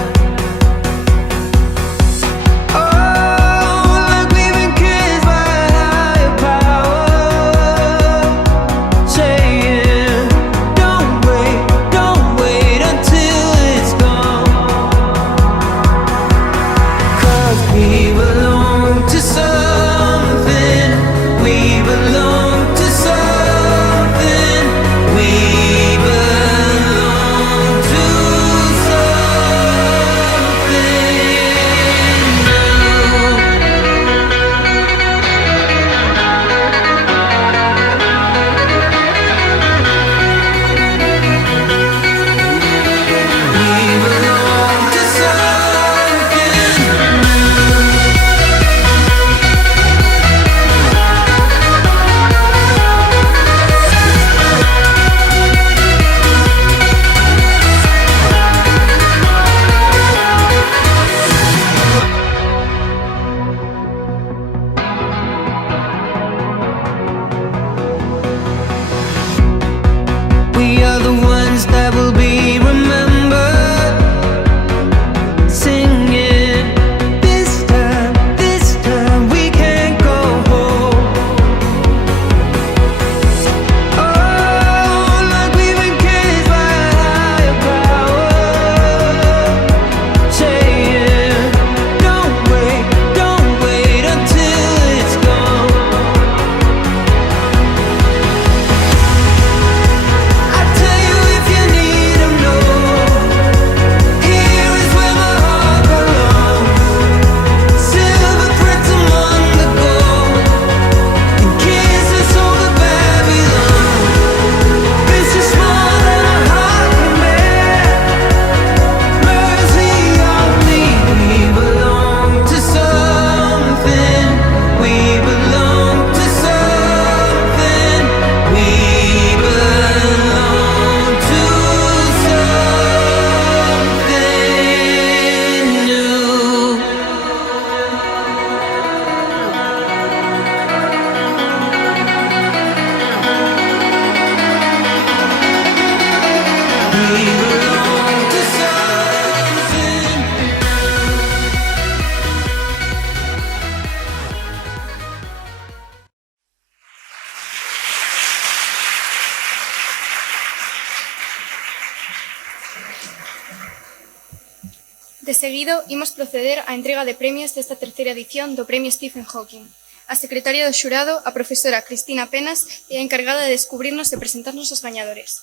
De seguido, imos proceder á entrega de premios desta terceira edición do Premio Stephen Hawking. A secretaria do xurado, a profesora Cristina Penas, é a encargada de descubrirnos e presentarnos os gañadores.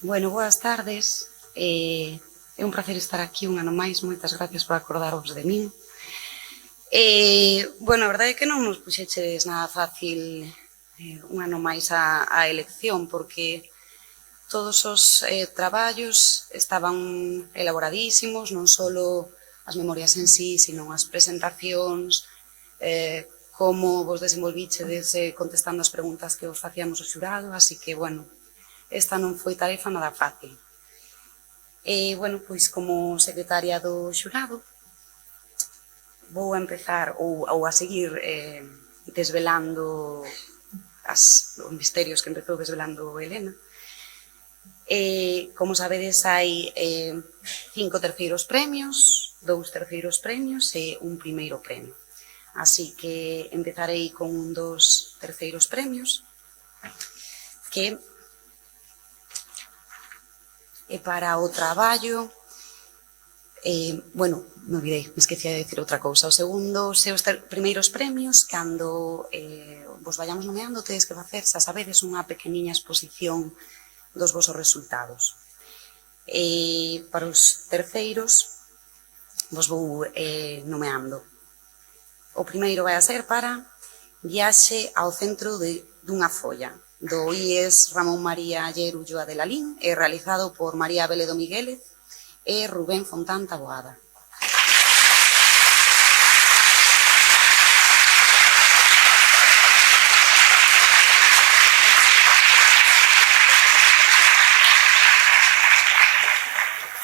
Bueno, boas tardes. É un placer estar aquí un ano máis. Moitas gracias por acordaros de min. Bueno, a verdade é que non nos puxeches nada fácil un ano máis a elección, porque todos os traballos estaban elaboradísimos, non só as memorias en sí, sino as presentacións, como vos desenvolvíchedes contestando as preguntas que os facíamos o xurado, así que, bueno, esta non foi tarefa nada fácil. Bueno, pois como secretaria do xurado vou a empezar ou a seguir desvelando os misterios que empezou desvelando Elena. Como sabedes, hai 5 terceiros premios, 2 terceiros premios e un primeiro premio. Así que empezarei con un dos terceiros premios que e para o traballo, bueno, me olvidei, me esquecía de decir outra cousa. O segundo, os primeiros premios, cando vos vayamos nomeando, tedes que facer, xa sabedes, unha pequeniña exposición dos vosos resultados. Para os terceiros, vos vou nomeando. O primeiro vai a ser para Viaxe ao centro dunha folla, do IES Ramón María Aller Ulloa de Lalín, e realizado por María Veledo Miguélez e Rubén Fontán Taboada.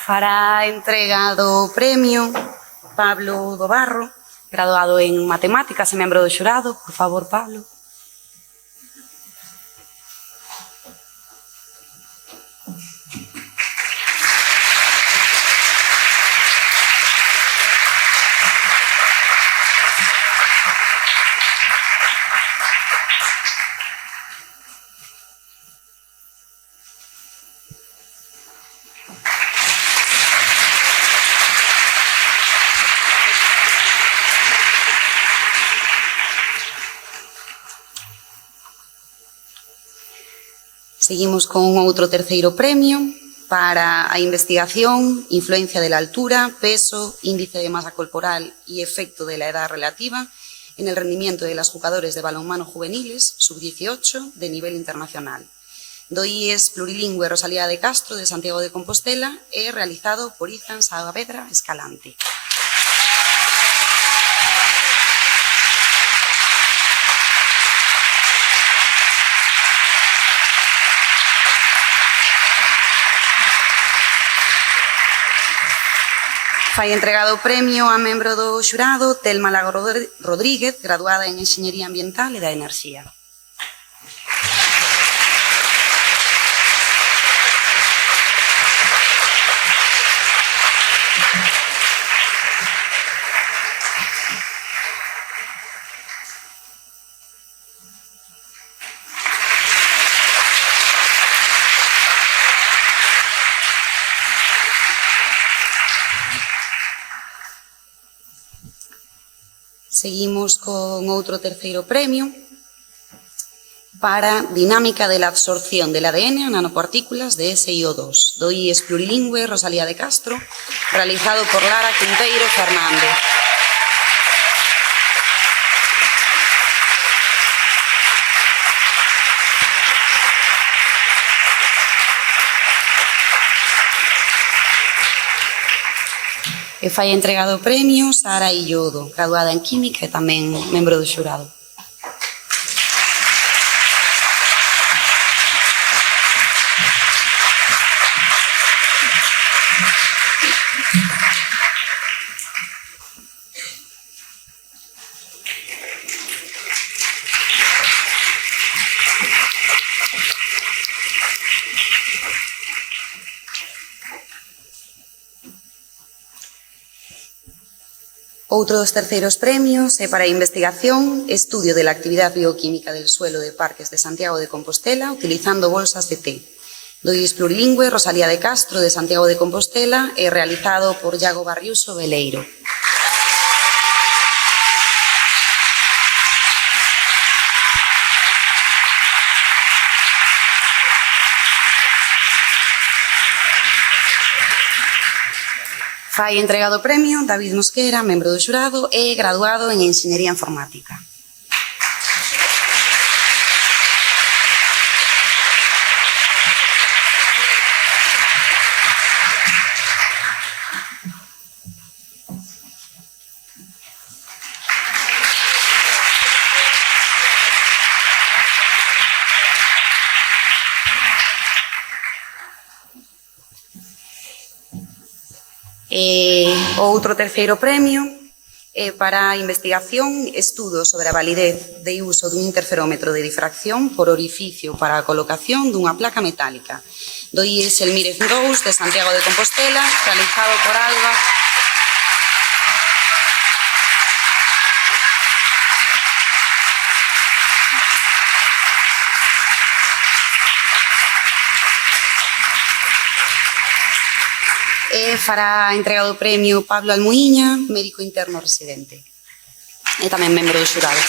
Fará a entrega do premio Pablo do Barro, graduado en Matemáticas e membro do xurado. Por favor, Pablo. Seguimos con outro terceiro premio para a investigación, influencia de la altura, peso, índice de masa corporal y efecto de la edad relativa en el rendimiento de las jugadoras de balonmano juveniles sub-18 de nivel internacional. Do IES Plurilingüe Rosalía de Castro de Santiago de Compostela e realizado por Izan Saavedra Escalante. Fai entregado o premio a membro do xurado Telma Lago Rodríguez, graduada en Enxeñería Ambiental e da Enerxía. Seguimos con outro terceiro premio para Dinámica de la absorción del ADN en nanopartículas de SiO2, do IES Plurilingüe Rosalía de Castro, realizado por Lara Quinteiro Fernández. E fai entregado o premio Sara Illodo, graduada en Química e tamén membro do xurado. Outro dos terceiros premios é para a investigación estudio de la actividad bioquímica del suelo de Parques de Santiago de Compostela utilizando bolsas de té. Do IES Plurilingüe Rosalía de Castro de Santiago de Compostela e realizado por Iago Barriuso Veleiro. Fai entregado o premio David Mosquera, membro do xurado e graduado en Enxeñería Informática. Outro terceiro premio é para a investigación estudo sobre a validez de uso dun interferómetro de difracción por orificio para a colocación dunha placa metálica. Do IES Elmírez Dous de Santiago de Compostela, realizado por Alba. E fará a entrega do premio Pablo Almuíña, médico interno residente. E tamén membro do xurado.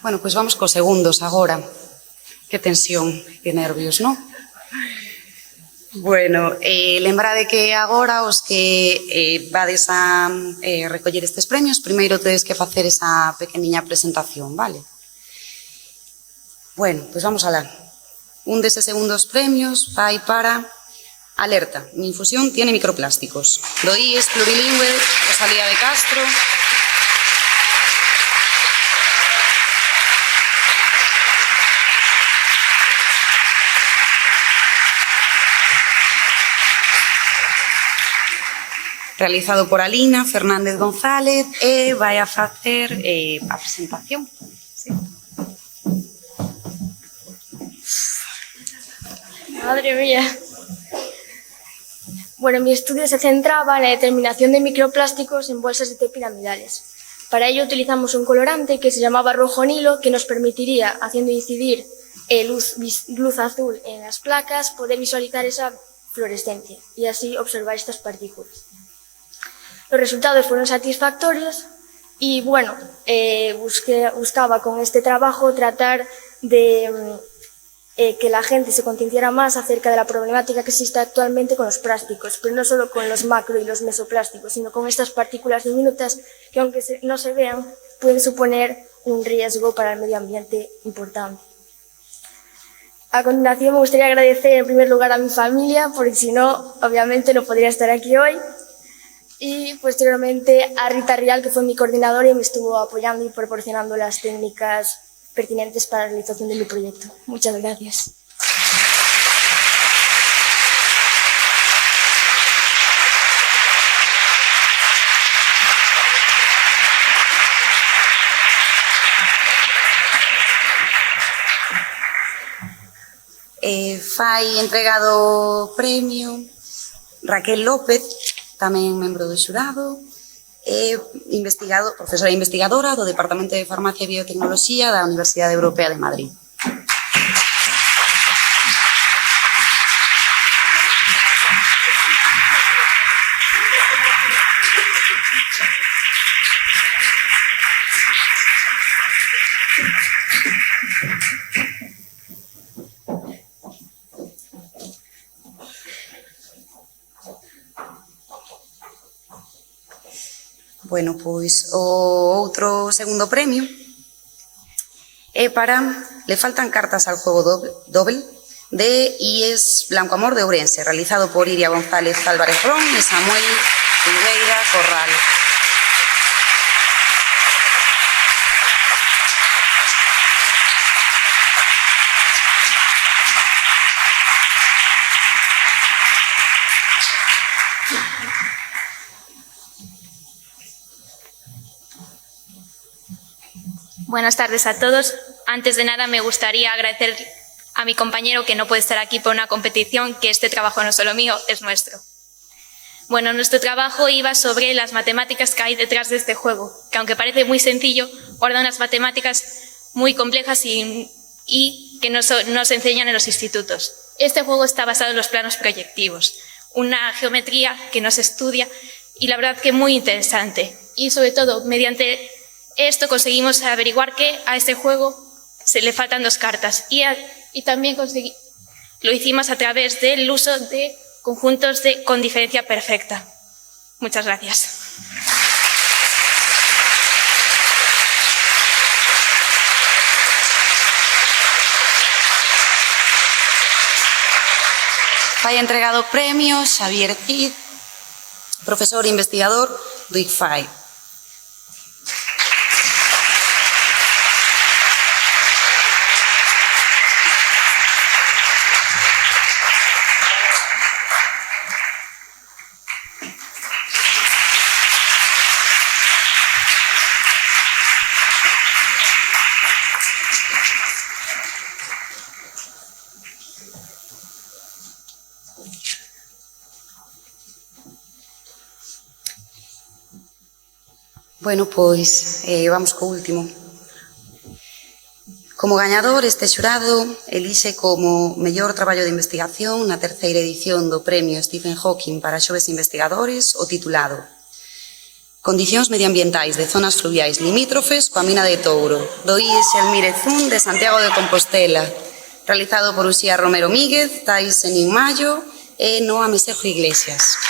Bueno, pois vamos cos segundos agora. Que tensión, que nervios, non? Bueno, lembrade que agora os que vades a recoller estes premios, primeiro tedes que facer esa pequeniña presentación, vale? Bueno, pois vamos alá. Un deses segundos premios vai para Alerta, mi infusión tiene microplásticos. Do IES Plurilingüe, Rosalía de Castro. Realizado por Alina Fernández González e vai a facer a presentación. Sí. Madre mía. Bueno, mi estudio se centraba en la determinación de microplásticos en bolsas de té piramidales. Para ello utilizamos un colorante que se llamaba rojo Nilo, que nos permitiría, haciendo incidir luz azul en las placas, poder visualizar esa fluorescencia y así observar estas partículas. Los resultados fueron satisfactorios y, bueno, buscaba con este trabajo tratar de que la gente se concienciara más acerca de la problemática que existe actualmente con los plásticos, pero no solo con los macro y los mesoplásticos, sino con estas partículas diminutas que, aunque no se vean, pueden suponer un riesgo para el medio ambiente importante. A continuación, me gustaría agradecer en primer lugar a mi familia, porque si no, obviamente no podría estar aquí hoy. Y posteriormente a Rita Rial, que fue mi coordinadora y me estuvo apoyando y proporcionando las técnicas pertinentes para la realización de mi proyecto. Muchas gracias. Fai entregado premio Raquel López, tamén membro do xurado, profesora investigadora do Departamento de Farmacia e Biotecnoloxía da Universidade Europea de Madrid. Bueno, pois o outro segundo premio é para Le faltan cartas al juego doble de IES Blanco Amor de Ourense, realizado por Iria González Álvarez Ron e Samuel Silveira, Corral. Buenas tardes a todos. Antes de nada, me gustaría agradecer a mi compañero que no puede estar aquí por una competición, que este trabajo no es solo mío, es nuestro. Bueno, nuestro trabajo iba sobre las matemáticas que hay detrás de este juego, que aunque parece muy sencillo, guarda unas matemáticas muy complejas y que no se enseñan en los institutos. Este juego está basado en los planos proyectivos, una geometría que no se estudia y la verdad que muy interesante. Y sobre todo, mediante esto conseguimos averiguar que a este juego se le faltan 2 cartas y también lo hicimos a través del uso de conjuntos con diferencia perfecta. Muchas gracias. Fai entregado o premio Xavier Cid, profesor e investigador do ICFAI. Bueno, pois vamos co último. Como gañador, este xurado elixe como mellor traballo de investigación na 3ª edición do Premio Stephen Hawking para xoves investigadores o titulado Condicións medioambientais de zonas fluviais limítrofes coa mina de Touro, do IES Elmirezún de Santiago de Compostela, realizado por Uxía Romero Míguez, Tais Senín Mayo e Noa Mesejo Iglesias.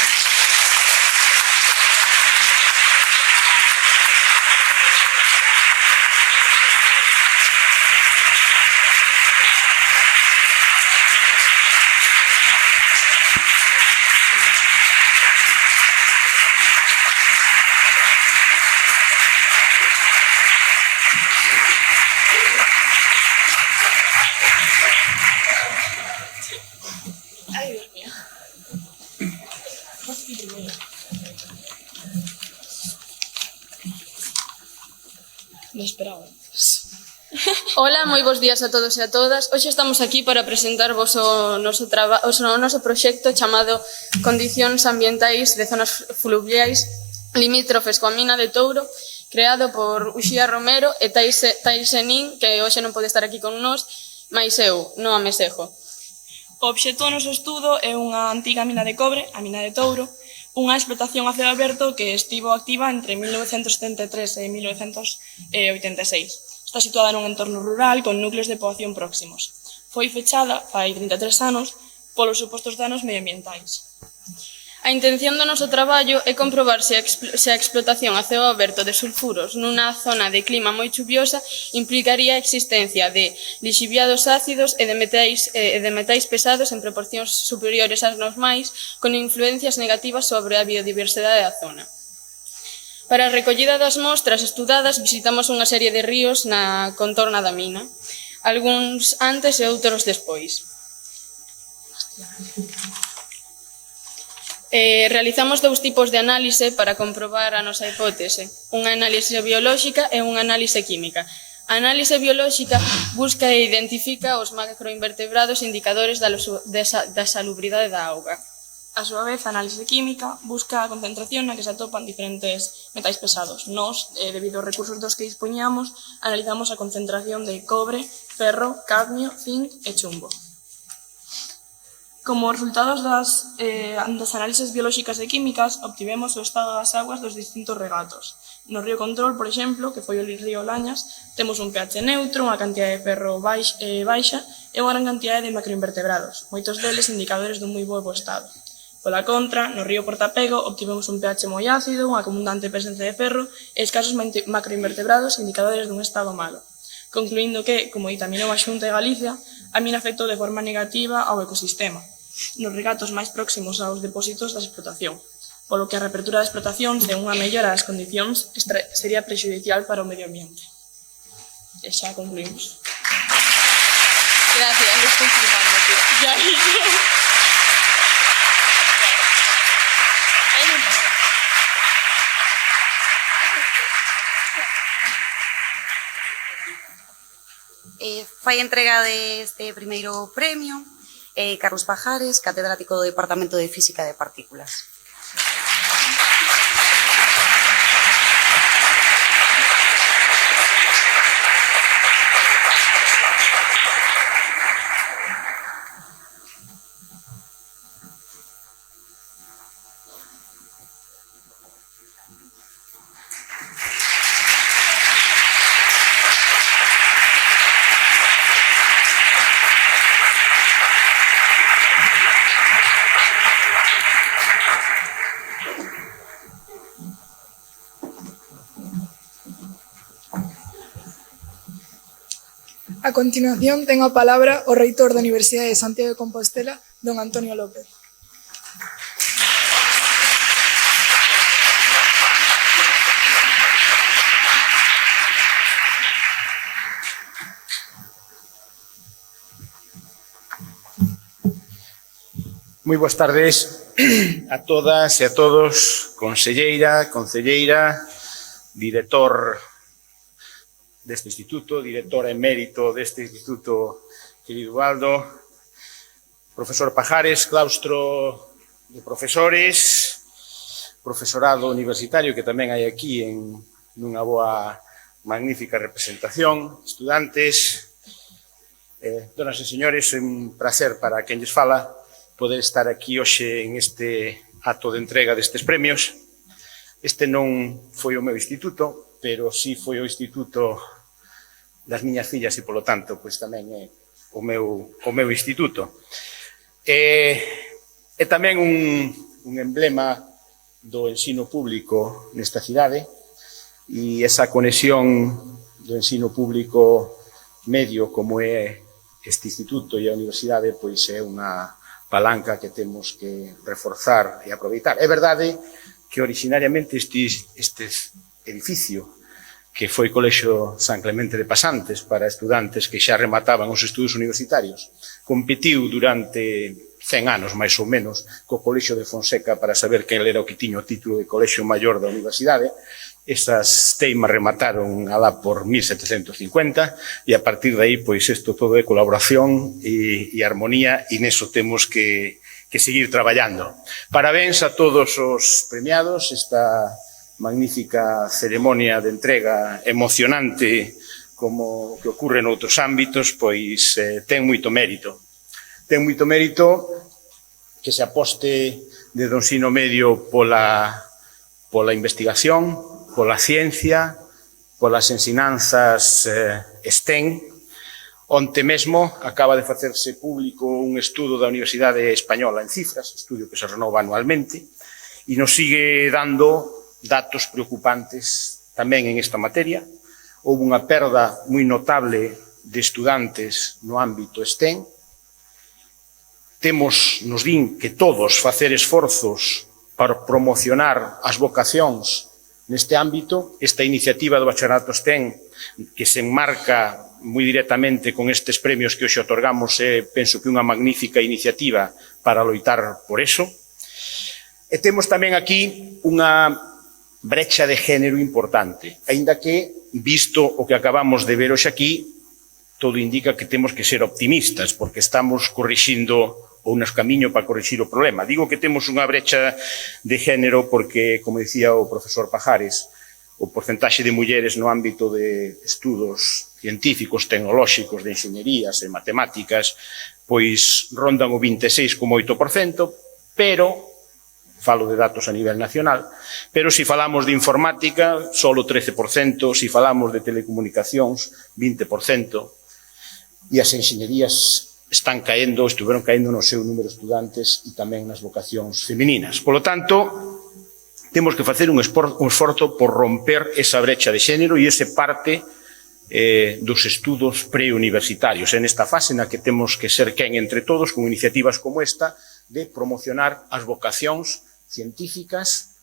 Ola, moi bons días a todos e a todas. Hoxe estamos aquí para presentarvos o noso proxecto chamado Condicións ambientais de zonas fluviais limítrofes coa mina de Touro, creado por Uxía Romero e Tais Senín, que hoxe non pode estar aquí con nós, mais eu, Noa Mesejo. O obxecto do noso estudo é unha antiga mina de cobre, a mina de Touro, unha explotación a ceo aberto que estivo activa entre 1973 e 1986. Está situada nun entorno rural con núcleos de poboación próximos. Foi fechada fai 33 anos polos supostos danos medioambientais. A intención do noso traballo é comprobar se a explotación a ceo aberto de sulfuros nunha zona de clima moi chuviosa implicaría a existencia de lixiviados ácidos e de metais pesados en proporcións superiores ás normais con influencias negativas sobre a biodiversidade da zona. Para a recollida das mostras estudadas visitamos unha serie de ríos na contorna da mina, algúns antes e outros despois. Realizamos 2 tipos de análise para comprobar a nosa hipótese, unha análise biolóxica e unha análise química. A análise biolóxica busca e identifica os macroinvertebrados indicadores da salubridade da auga. A súa vez, a análise química busca a concentración na que se atopan diferentes metais pesados. Nós, debido aos recursos dos que dispoñamos, analizamos a concentración de cobre, ferro, cadmio, zinc e chumbo. Como resultados das análises biolóxicas e químicas, obtivemos o estado das aguas dos distintos regatos. No río Control, por exemplo, que foi o río Lañas, temos un pH neutro, unha cantidade de ferro baixa e unha gran cantidade de macroinvertebrados, moitos deles indicadores dun moi bo estado. Pola contra, no río Portapego obtivemos un pH moi ácido, unha abundante presencia de ferro e escasos macroinvertebrados indicadores dun estado malo, concluindo que, como ditaminou a Xunta de Galicia, a mina afectou de forma negativa ao ecosistema, nos regatos máis próximos aos depósitos da explotación. polo que a reapertura da explotación sen unha mellora das condicións sería prexudicial para o medio ambiente. E xa concluímos. Gracias, estou flipando, tío. Ya Fai entrega deste primeiro premio Carlos Pajares, catedrático do Departamento de Física de Partículas. A continuación, ten a palabra o reitor da Universidade de Santiago de Compostela, don Antonio López. Moi boas tardes a todas e a todos, conselleira, director deste instituto, director emérito deste instituto, querido Baldo, profesor Pajares, claustro de profesores, profesorado universitario que tamén hai aquí en nunha boa, magnífica representación, estudantes, donas e señores, é un placer para quen lles fala poder estar aquí hoxe en este acto de entrega destes premios. Este non foi o meu instituto, pero sí foi o instituto das miñas fillas e, polo tanto, pois tamén é o meu instituto. É tamén un emblema do ensino público nesta cidade e esa conexión do ensino público medio como é este instituto e a universidade pois é unha palanca que temos que reforzar e aproveitar. É verdade que originariamente este edificio que foi Colexio San Clemente de Pasantes para estudantes que xa remataban os estudos universitarios, competiu durante 100 anos, máis ou menos, co Colexio de Fonseca para saber quen era o que tiña o título de Colexio Maior da Universidade. Esas teimas remataron alá por 1750 e a partir de aí, pois, isto todo é colaboración e armonía e neso temos que seguir traballando. Parabéns a todos os premiados, esta magnífica ceremonia de entrega emocionante como que ocorre noutros ámbitos, pois ten moito mérito. Ten moito mérito que se aposte desde o ensino medio pola investigación, pola ciencia, polas ensinanzas STEM. Onte mesmo acaba de facerse público un estudo da Universidade Española en cifras, estudio que se renova anualmente, e nos sigue dando datos preocupantes tamén en esta materia. Houve unha perda moi notable de estudantes no ámbito STEM. Nos din que todos facer esforzos para promocionar as vocacións neste ámbito. Esta iniciativa do Bacharelato STEM, que se enmarca moi directamente con estes premios que hoxe otorgamos, penso que unha magnífica iniciativa para loitar por eso. E temos tamén aquí unha brecha de género importante, aínda que, visto o que acabamos de ver hoxe aquí, todo indica que temos que ser optimistas, porque estamos corrixindo ou nos camiño para corrixir o problema. Digo que temos unha brecha de género porque, como dicía o profesor Pajares, o porcentaxe de mulleres no ámbito de estudos científicos, tecnolóxicos, de enxeñerías e matemáticas, pois rondan o 26,8%, pero falo de datos a nivel nacional, pero se falamos de informática, só o 13%, se falamos de telecomunicacións, 20%, e as enxeñerías estuveron caendo no seu número de estudantes e tamén nas vocacións femininas. Polo tanto, temos que facer un esforzo por romper esa brecha de xénero e ese parte dos estudos preuniversitarios. En esta fase na que temos que ser quen entre todos, con iniciativas como esta, de promocionar as vocacións científicas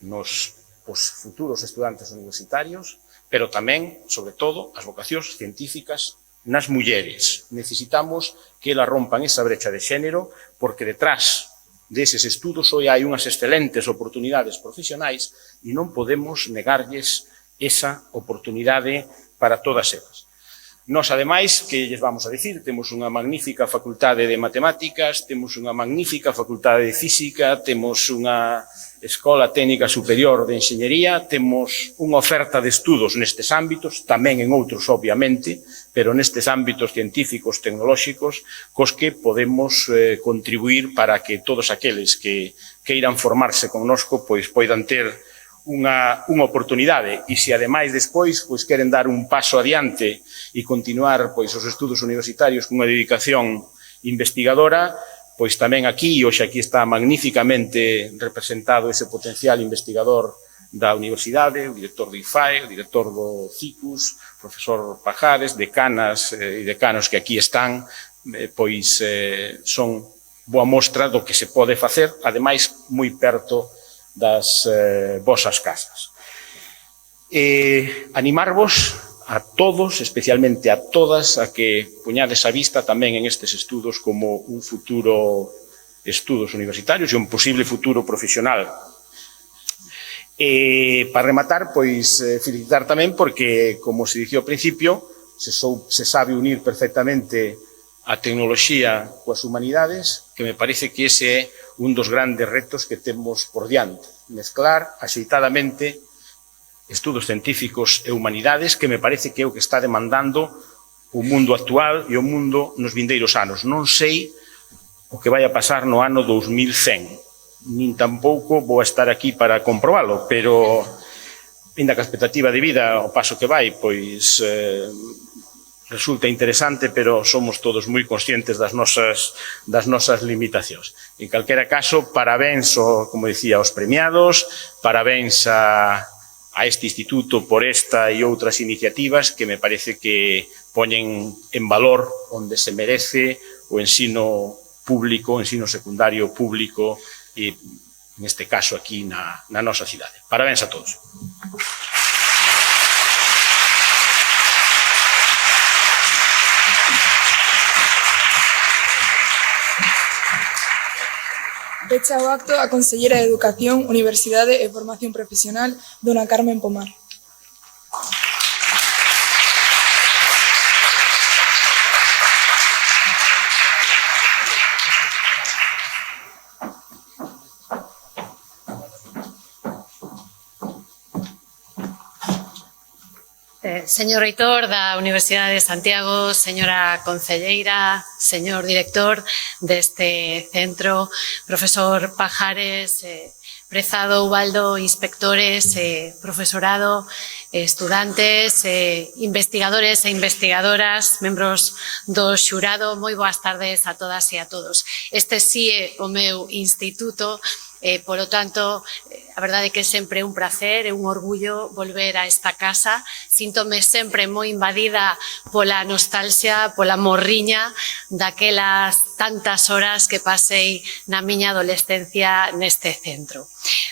nos os futuros estudantes universitarios, pero tamén, sobre todo, as vocacións científicas nas mulleres. Necesitamos que elas rompan esa brecha de xénero, porque detrás deses estudos hoy hai unhas excelentes oportunidades profesionais e non podemos negarlles esa oportunidade para todas elas. Nós, ademais, que lles vamos a dicir, temos unha magnífica facultade de matemáticas, temos unha magnífica facultade de física, temos unha Escola Técnica Superior de Enxeñería, temos unha oferta de estudos nestes ámbitos, tamén en outros, obviamente, pero nestes ámbitos científicos, tecnolóxicos, cos que podemos contribuir para que todos aqueles que queiran formarse connosco pois poidan ter unha oportunidade, e se ademais despois pois queren dar un paso adiante e continuar pois os estudos universitarios cunha dedicación investigadora, pois tamén aquí, e hoxe aquí está magníficamente representado ese potencial investigador da universidade, o director do IFAE, o director do CICUS, o profesor Pajares, decanas e decanos que aquí están, pois son boa mostra do que se pode facer, ademais moi perto das vosas casas. Animarvos a todos, especialmente a todas, a que poñades a vista tamén en estes estudos como un futuro estudos universitarios e un posible futuro profesional. Para rematar, pois felicitar tamén porque, como se dixo ao principio, se sabe unir perfectamente a tecnoloxía coas humanidades, que me parece que ese é un dos grandes retos que temos por diante. Mezclar axeitadamente estudos científicos e humanidades, que me parece que é o que está demandando o mundo actual e o mundo nos vindeiros anos. Non sei o que vai a pasar no ano 2100, nin tampouco vou a estar aquí para comprobalo, pero, ainda que a expectativa de vida, o paso que vai, pois resulta interesante, pero somos todos moi conscientes das nosas limitacións. En calquera caso, parabéns, como dicía, aos premiados, parabéns a este instituto por esta e outras iniciativas que me parece que poñen en valor onde se merece o ensino público, o ensino secundario público, e neste caso aquí na nosa cidade. Parabéns a todos. Pecha o acto a Conselleira de Educación, Universidade e Formación Profesional, dona Carmen Pomar. Señor reitor da Universidade de Santiago, señora concelleira, señor director deste centro, profesor Pajares, prezado Ubaldo, inspectores, profesorado, estudantes, investigadores e investigadoras, membros do xurado, moi boas tardes a todas e a todos. Este sí é o meu instituto, polo tanto, a verdade é que é sempre un placer e un orgullo volver a esta casa. Síntome sempre moi invadida pola nostalgia, pola morriña daquelas tantas horas que pasei na miña adolescencia neste centro.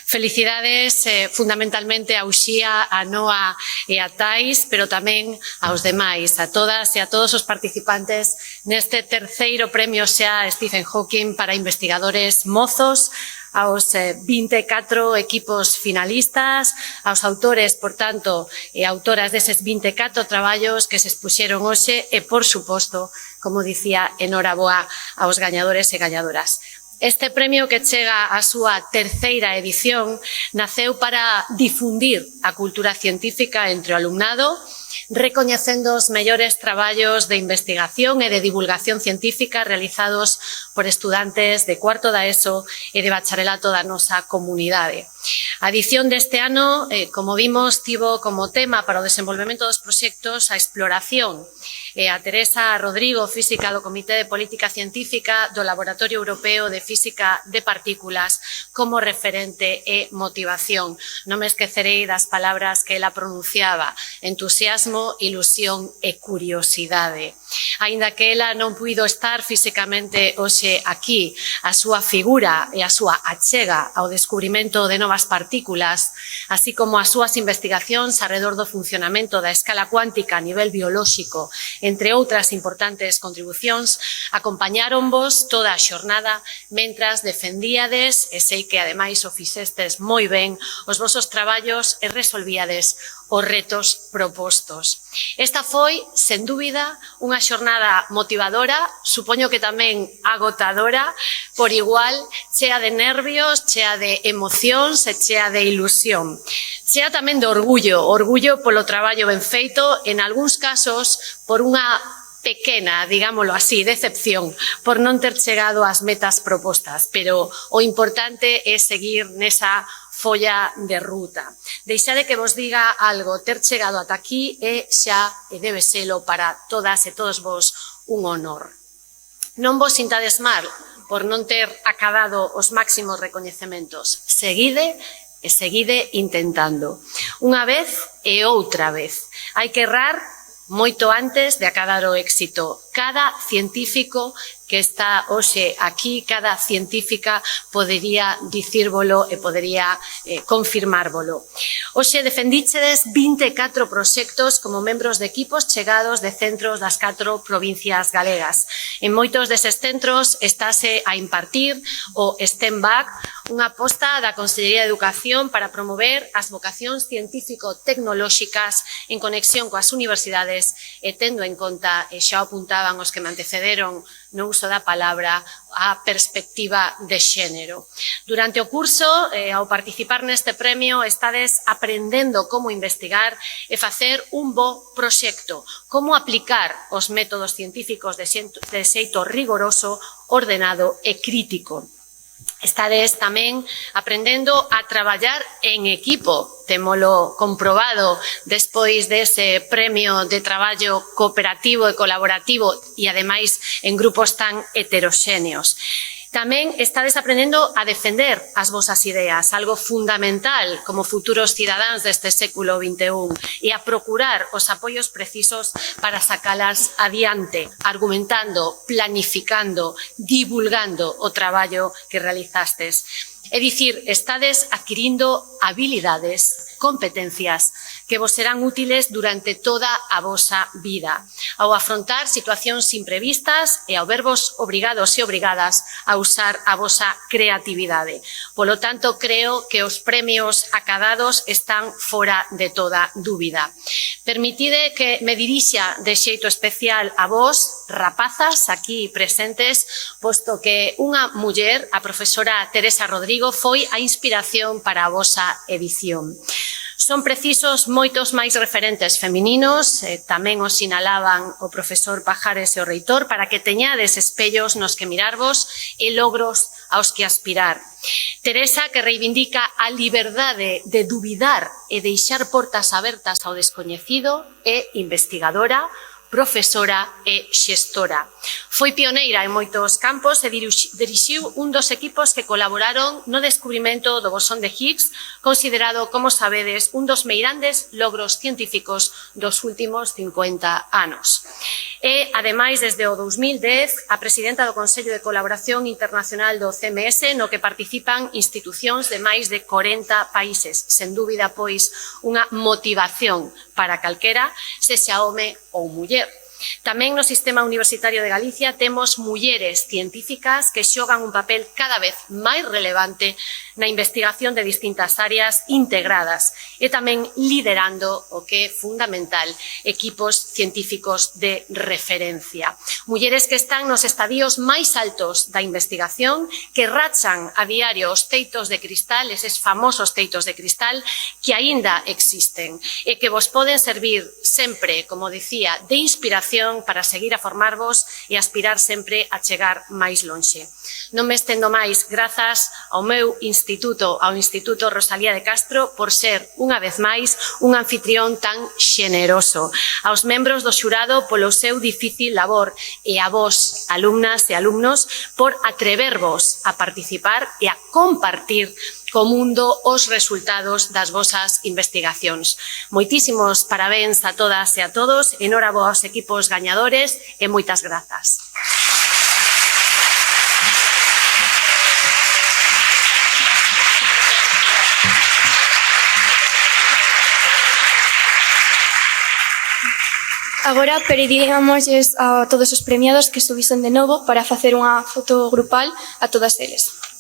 Felicidades fundamentalmente a Uxía, a Noa e a Tais, pero tamén aos demais, a todas e a todos os participantes neste terceiro premio xa Stephen Hawking para investigadores mozos, aos 24 equipos finalistas, aos autores, por tanto, e autoras deses 24 traballos que se expuxeron hoxe e, por suposto, como dicía, enhoraboa aos gañadores e gañadoras. Este premio, que chega á súa terceira edición, naceu para difundir a cultura científica entre o alumnado, recoñecendo os mellores traballos de investigación e de divulgación científica realizados por estudantes de cuarto da ESO e de bacharelato da nosa comunidade. A edición deste ano, como vimos, tivo como tema para o desenvolvemento dos proxectos a exploración e a Teresa Rodrigo, física do Comité de Política Científica do Laboratorio Europeo de Física de Partículas, como referente e motivación. Non me esquecerei das palabras que ela pronunciaba: entusiasmo, ilusión e curiosidade. Aínda que ela non puido estar físicamente hoxe aquí, a súa figura e a súa achega ao descubrimento de novas partículas, así como as súas investigacións arredor do funcionamento da escala cuántica a nivel biolóxico, entre outras importantes contribucións, acompañáronvos toda a xornada mentras defendíades, e sei que ademais o fixestes moi ben, os vosos traballos e resolvíades os retos propostos. Esta foi, sen dúbida, unha xornada motivadora, supoño que tamén agotadora, por igual, chea de nervios, chea de emocións e chea de ilusión. Chea tamén de orgullo, orgullo polo traballo ben feito, en algúns casos por unha pequena, digámoslo así, decepción por non ter chegado ás metas propostas, pero o importante é seguir nesa folla de ruta. Deixade que vos diga algo, ter chegado ata aquí é xa, e debe selo para todas e todos vos, un honor. Non vos sintades mal por non ter acabado os máximos recoñecementos. Seguide e seguide intentando. Unha vez e outra vez. Hai que errar moito antes de acadar o éxito. Cada científico que está hoxe aquí, cada científica podería dicírvolo e podería confirmárvolo. Hoxe defendíchedes 24 proxectos como membros de equipos chegados de centros das 4 provincias galegas. En moitos deses centros estáse a impartir o STEM Back, unha aposta da Consellería de Educación para promover as vocacións científico-tecnolóxicas en conexión coas universidades e tendo en conta, e xa apuntaban os que me antecederon no uso da palabra, a perspectiva de xénero. Durante o curso, ao participar neste premio, estades aprendendo como investigar e facer un bo proxecto, como aplicar os métodos científicos de xeito rigoroso, ordenado e crítico. Estades tamén aprendendo a traballar en equipo, témolo comprobado despois dese premio de traballo cooperativo e colaborativo e ademais en grupos tan heteroxéneos. Tamén estades aprendendo a defender as vosas ideas, algo fundamental como futuros cidadáns deste século XXI, e a procurar os apoios precisos para sacalas adiante, argumentando, planificando, divulgando o traballo que realizastes. É dicir, estades adquirindo habilidades, competencias que vos serán útiles durante toda a vosa vida, ao afrontar situacións imprevistas e ao vervos obrigados e obrigadas a usar a vosa creatividade. Polo tanto, creo que os premios acadados están fora de toda dúbida. Permitide que me dirixa de xeito especial a vos, rapazas aquí presentes, posto que unha muller, a profesora Teresa Rodrigo, foi a inspiración para a vosa edición. Son precisos moitos máis referentes femininos, tamén os sinalaban o profesor Pajares e o reitor, para que teñades espellos nos que mirarvos e logros aos que aspirar. Teresa, que reivindica a liberdade de dubidar e deixar portas abertas ao descoñecido, é investigadora, profesora e xestora. Foi pioneira en moitos campos e dirixiu un dos equipos que colaboraron no descubrimento do bosón de Higgs, considerado, como sabedes, un dos meirandes logros científicos dos últimos 50 anos. E, ademais, desde o 2010, a presidenta do Consello de Colaboración Internacional do CMS, no que participan institucións de máis de 40 países. Sen dúbida, pois, unha motivación para calquera, sexa home ou muller. Tamén no sistema universitario de Galicia temos mulleres científicas que xogan un papel cada vez máis relevante na investigación de distintas áreas integradas e tamén liderando o que é fundamental, equipos científicos de referencia. Mulleres que están nos estadios máis altos da investigación, que rachan a diario os teitos de cristal, eses famosos teitos de cristal que aínda existen e que vos poden servir sempre, como dicía, de inspiración para seguir a formarvos e aspirar sempre a chegar máis lonxe. Non me estendo máis, grazas ao meu instituto, ao Instituto Rosalía de Castro, por ser, unha vez máis, un anfitrión tan xeneroso. Aos membros do xurado polo seu difícil labor e a vos, alumnas e alumnos, por atrevervos a participar e a compartir co mundo os resultados das vosas investigacións. Moitísimos parabéns a todas e a todos, enhoraboa aos equipos gañadores e moitas grazas. Agora pediríamosles a todos os premiados que subisen de novo para facer unha foto grupal a todas eles.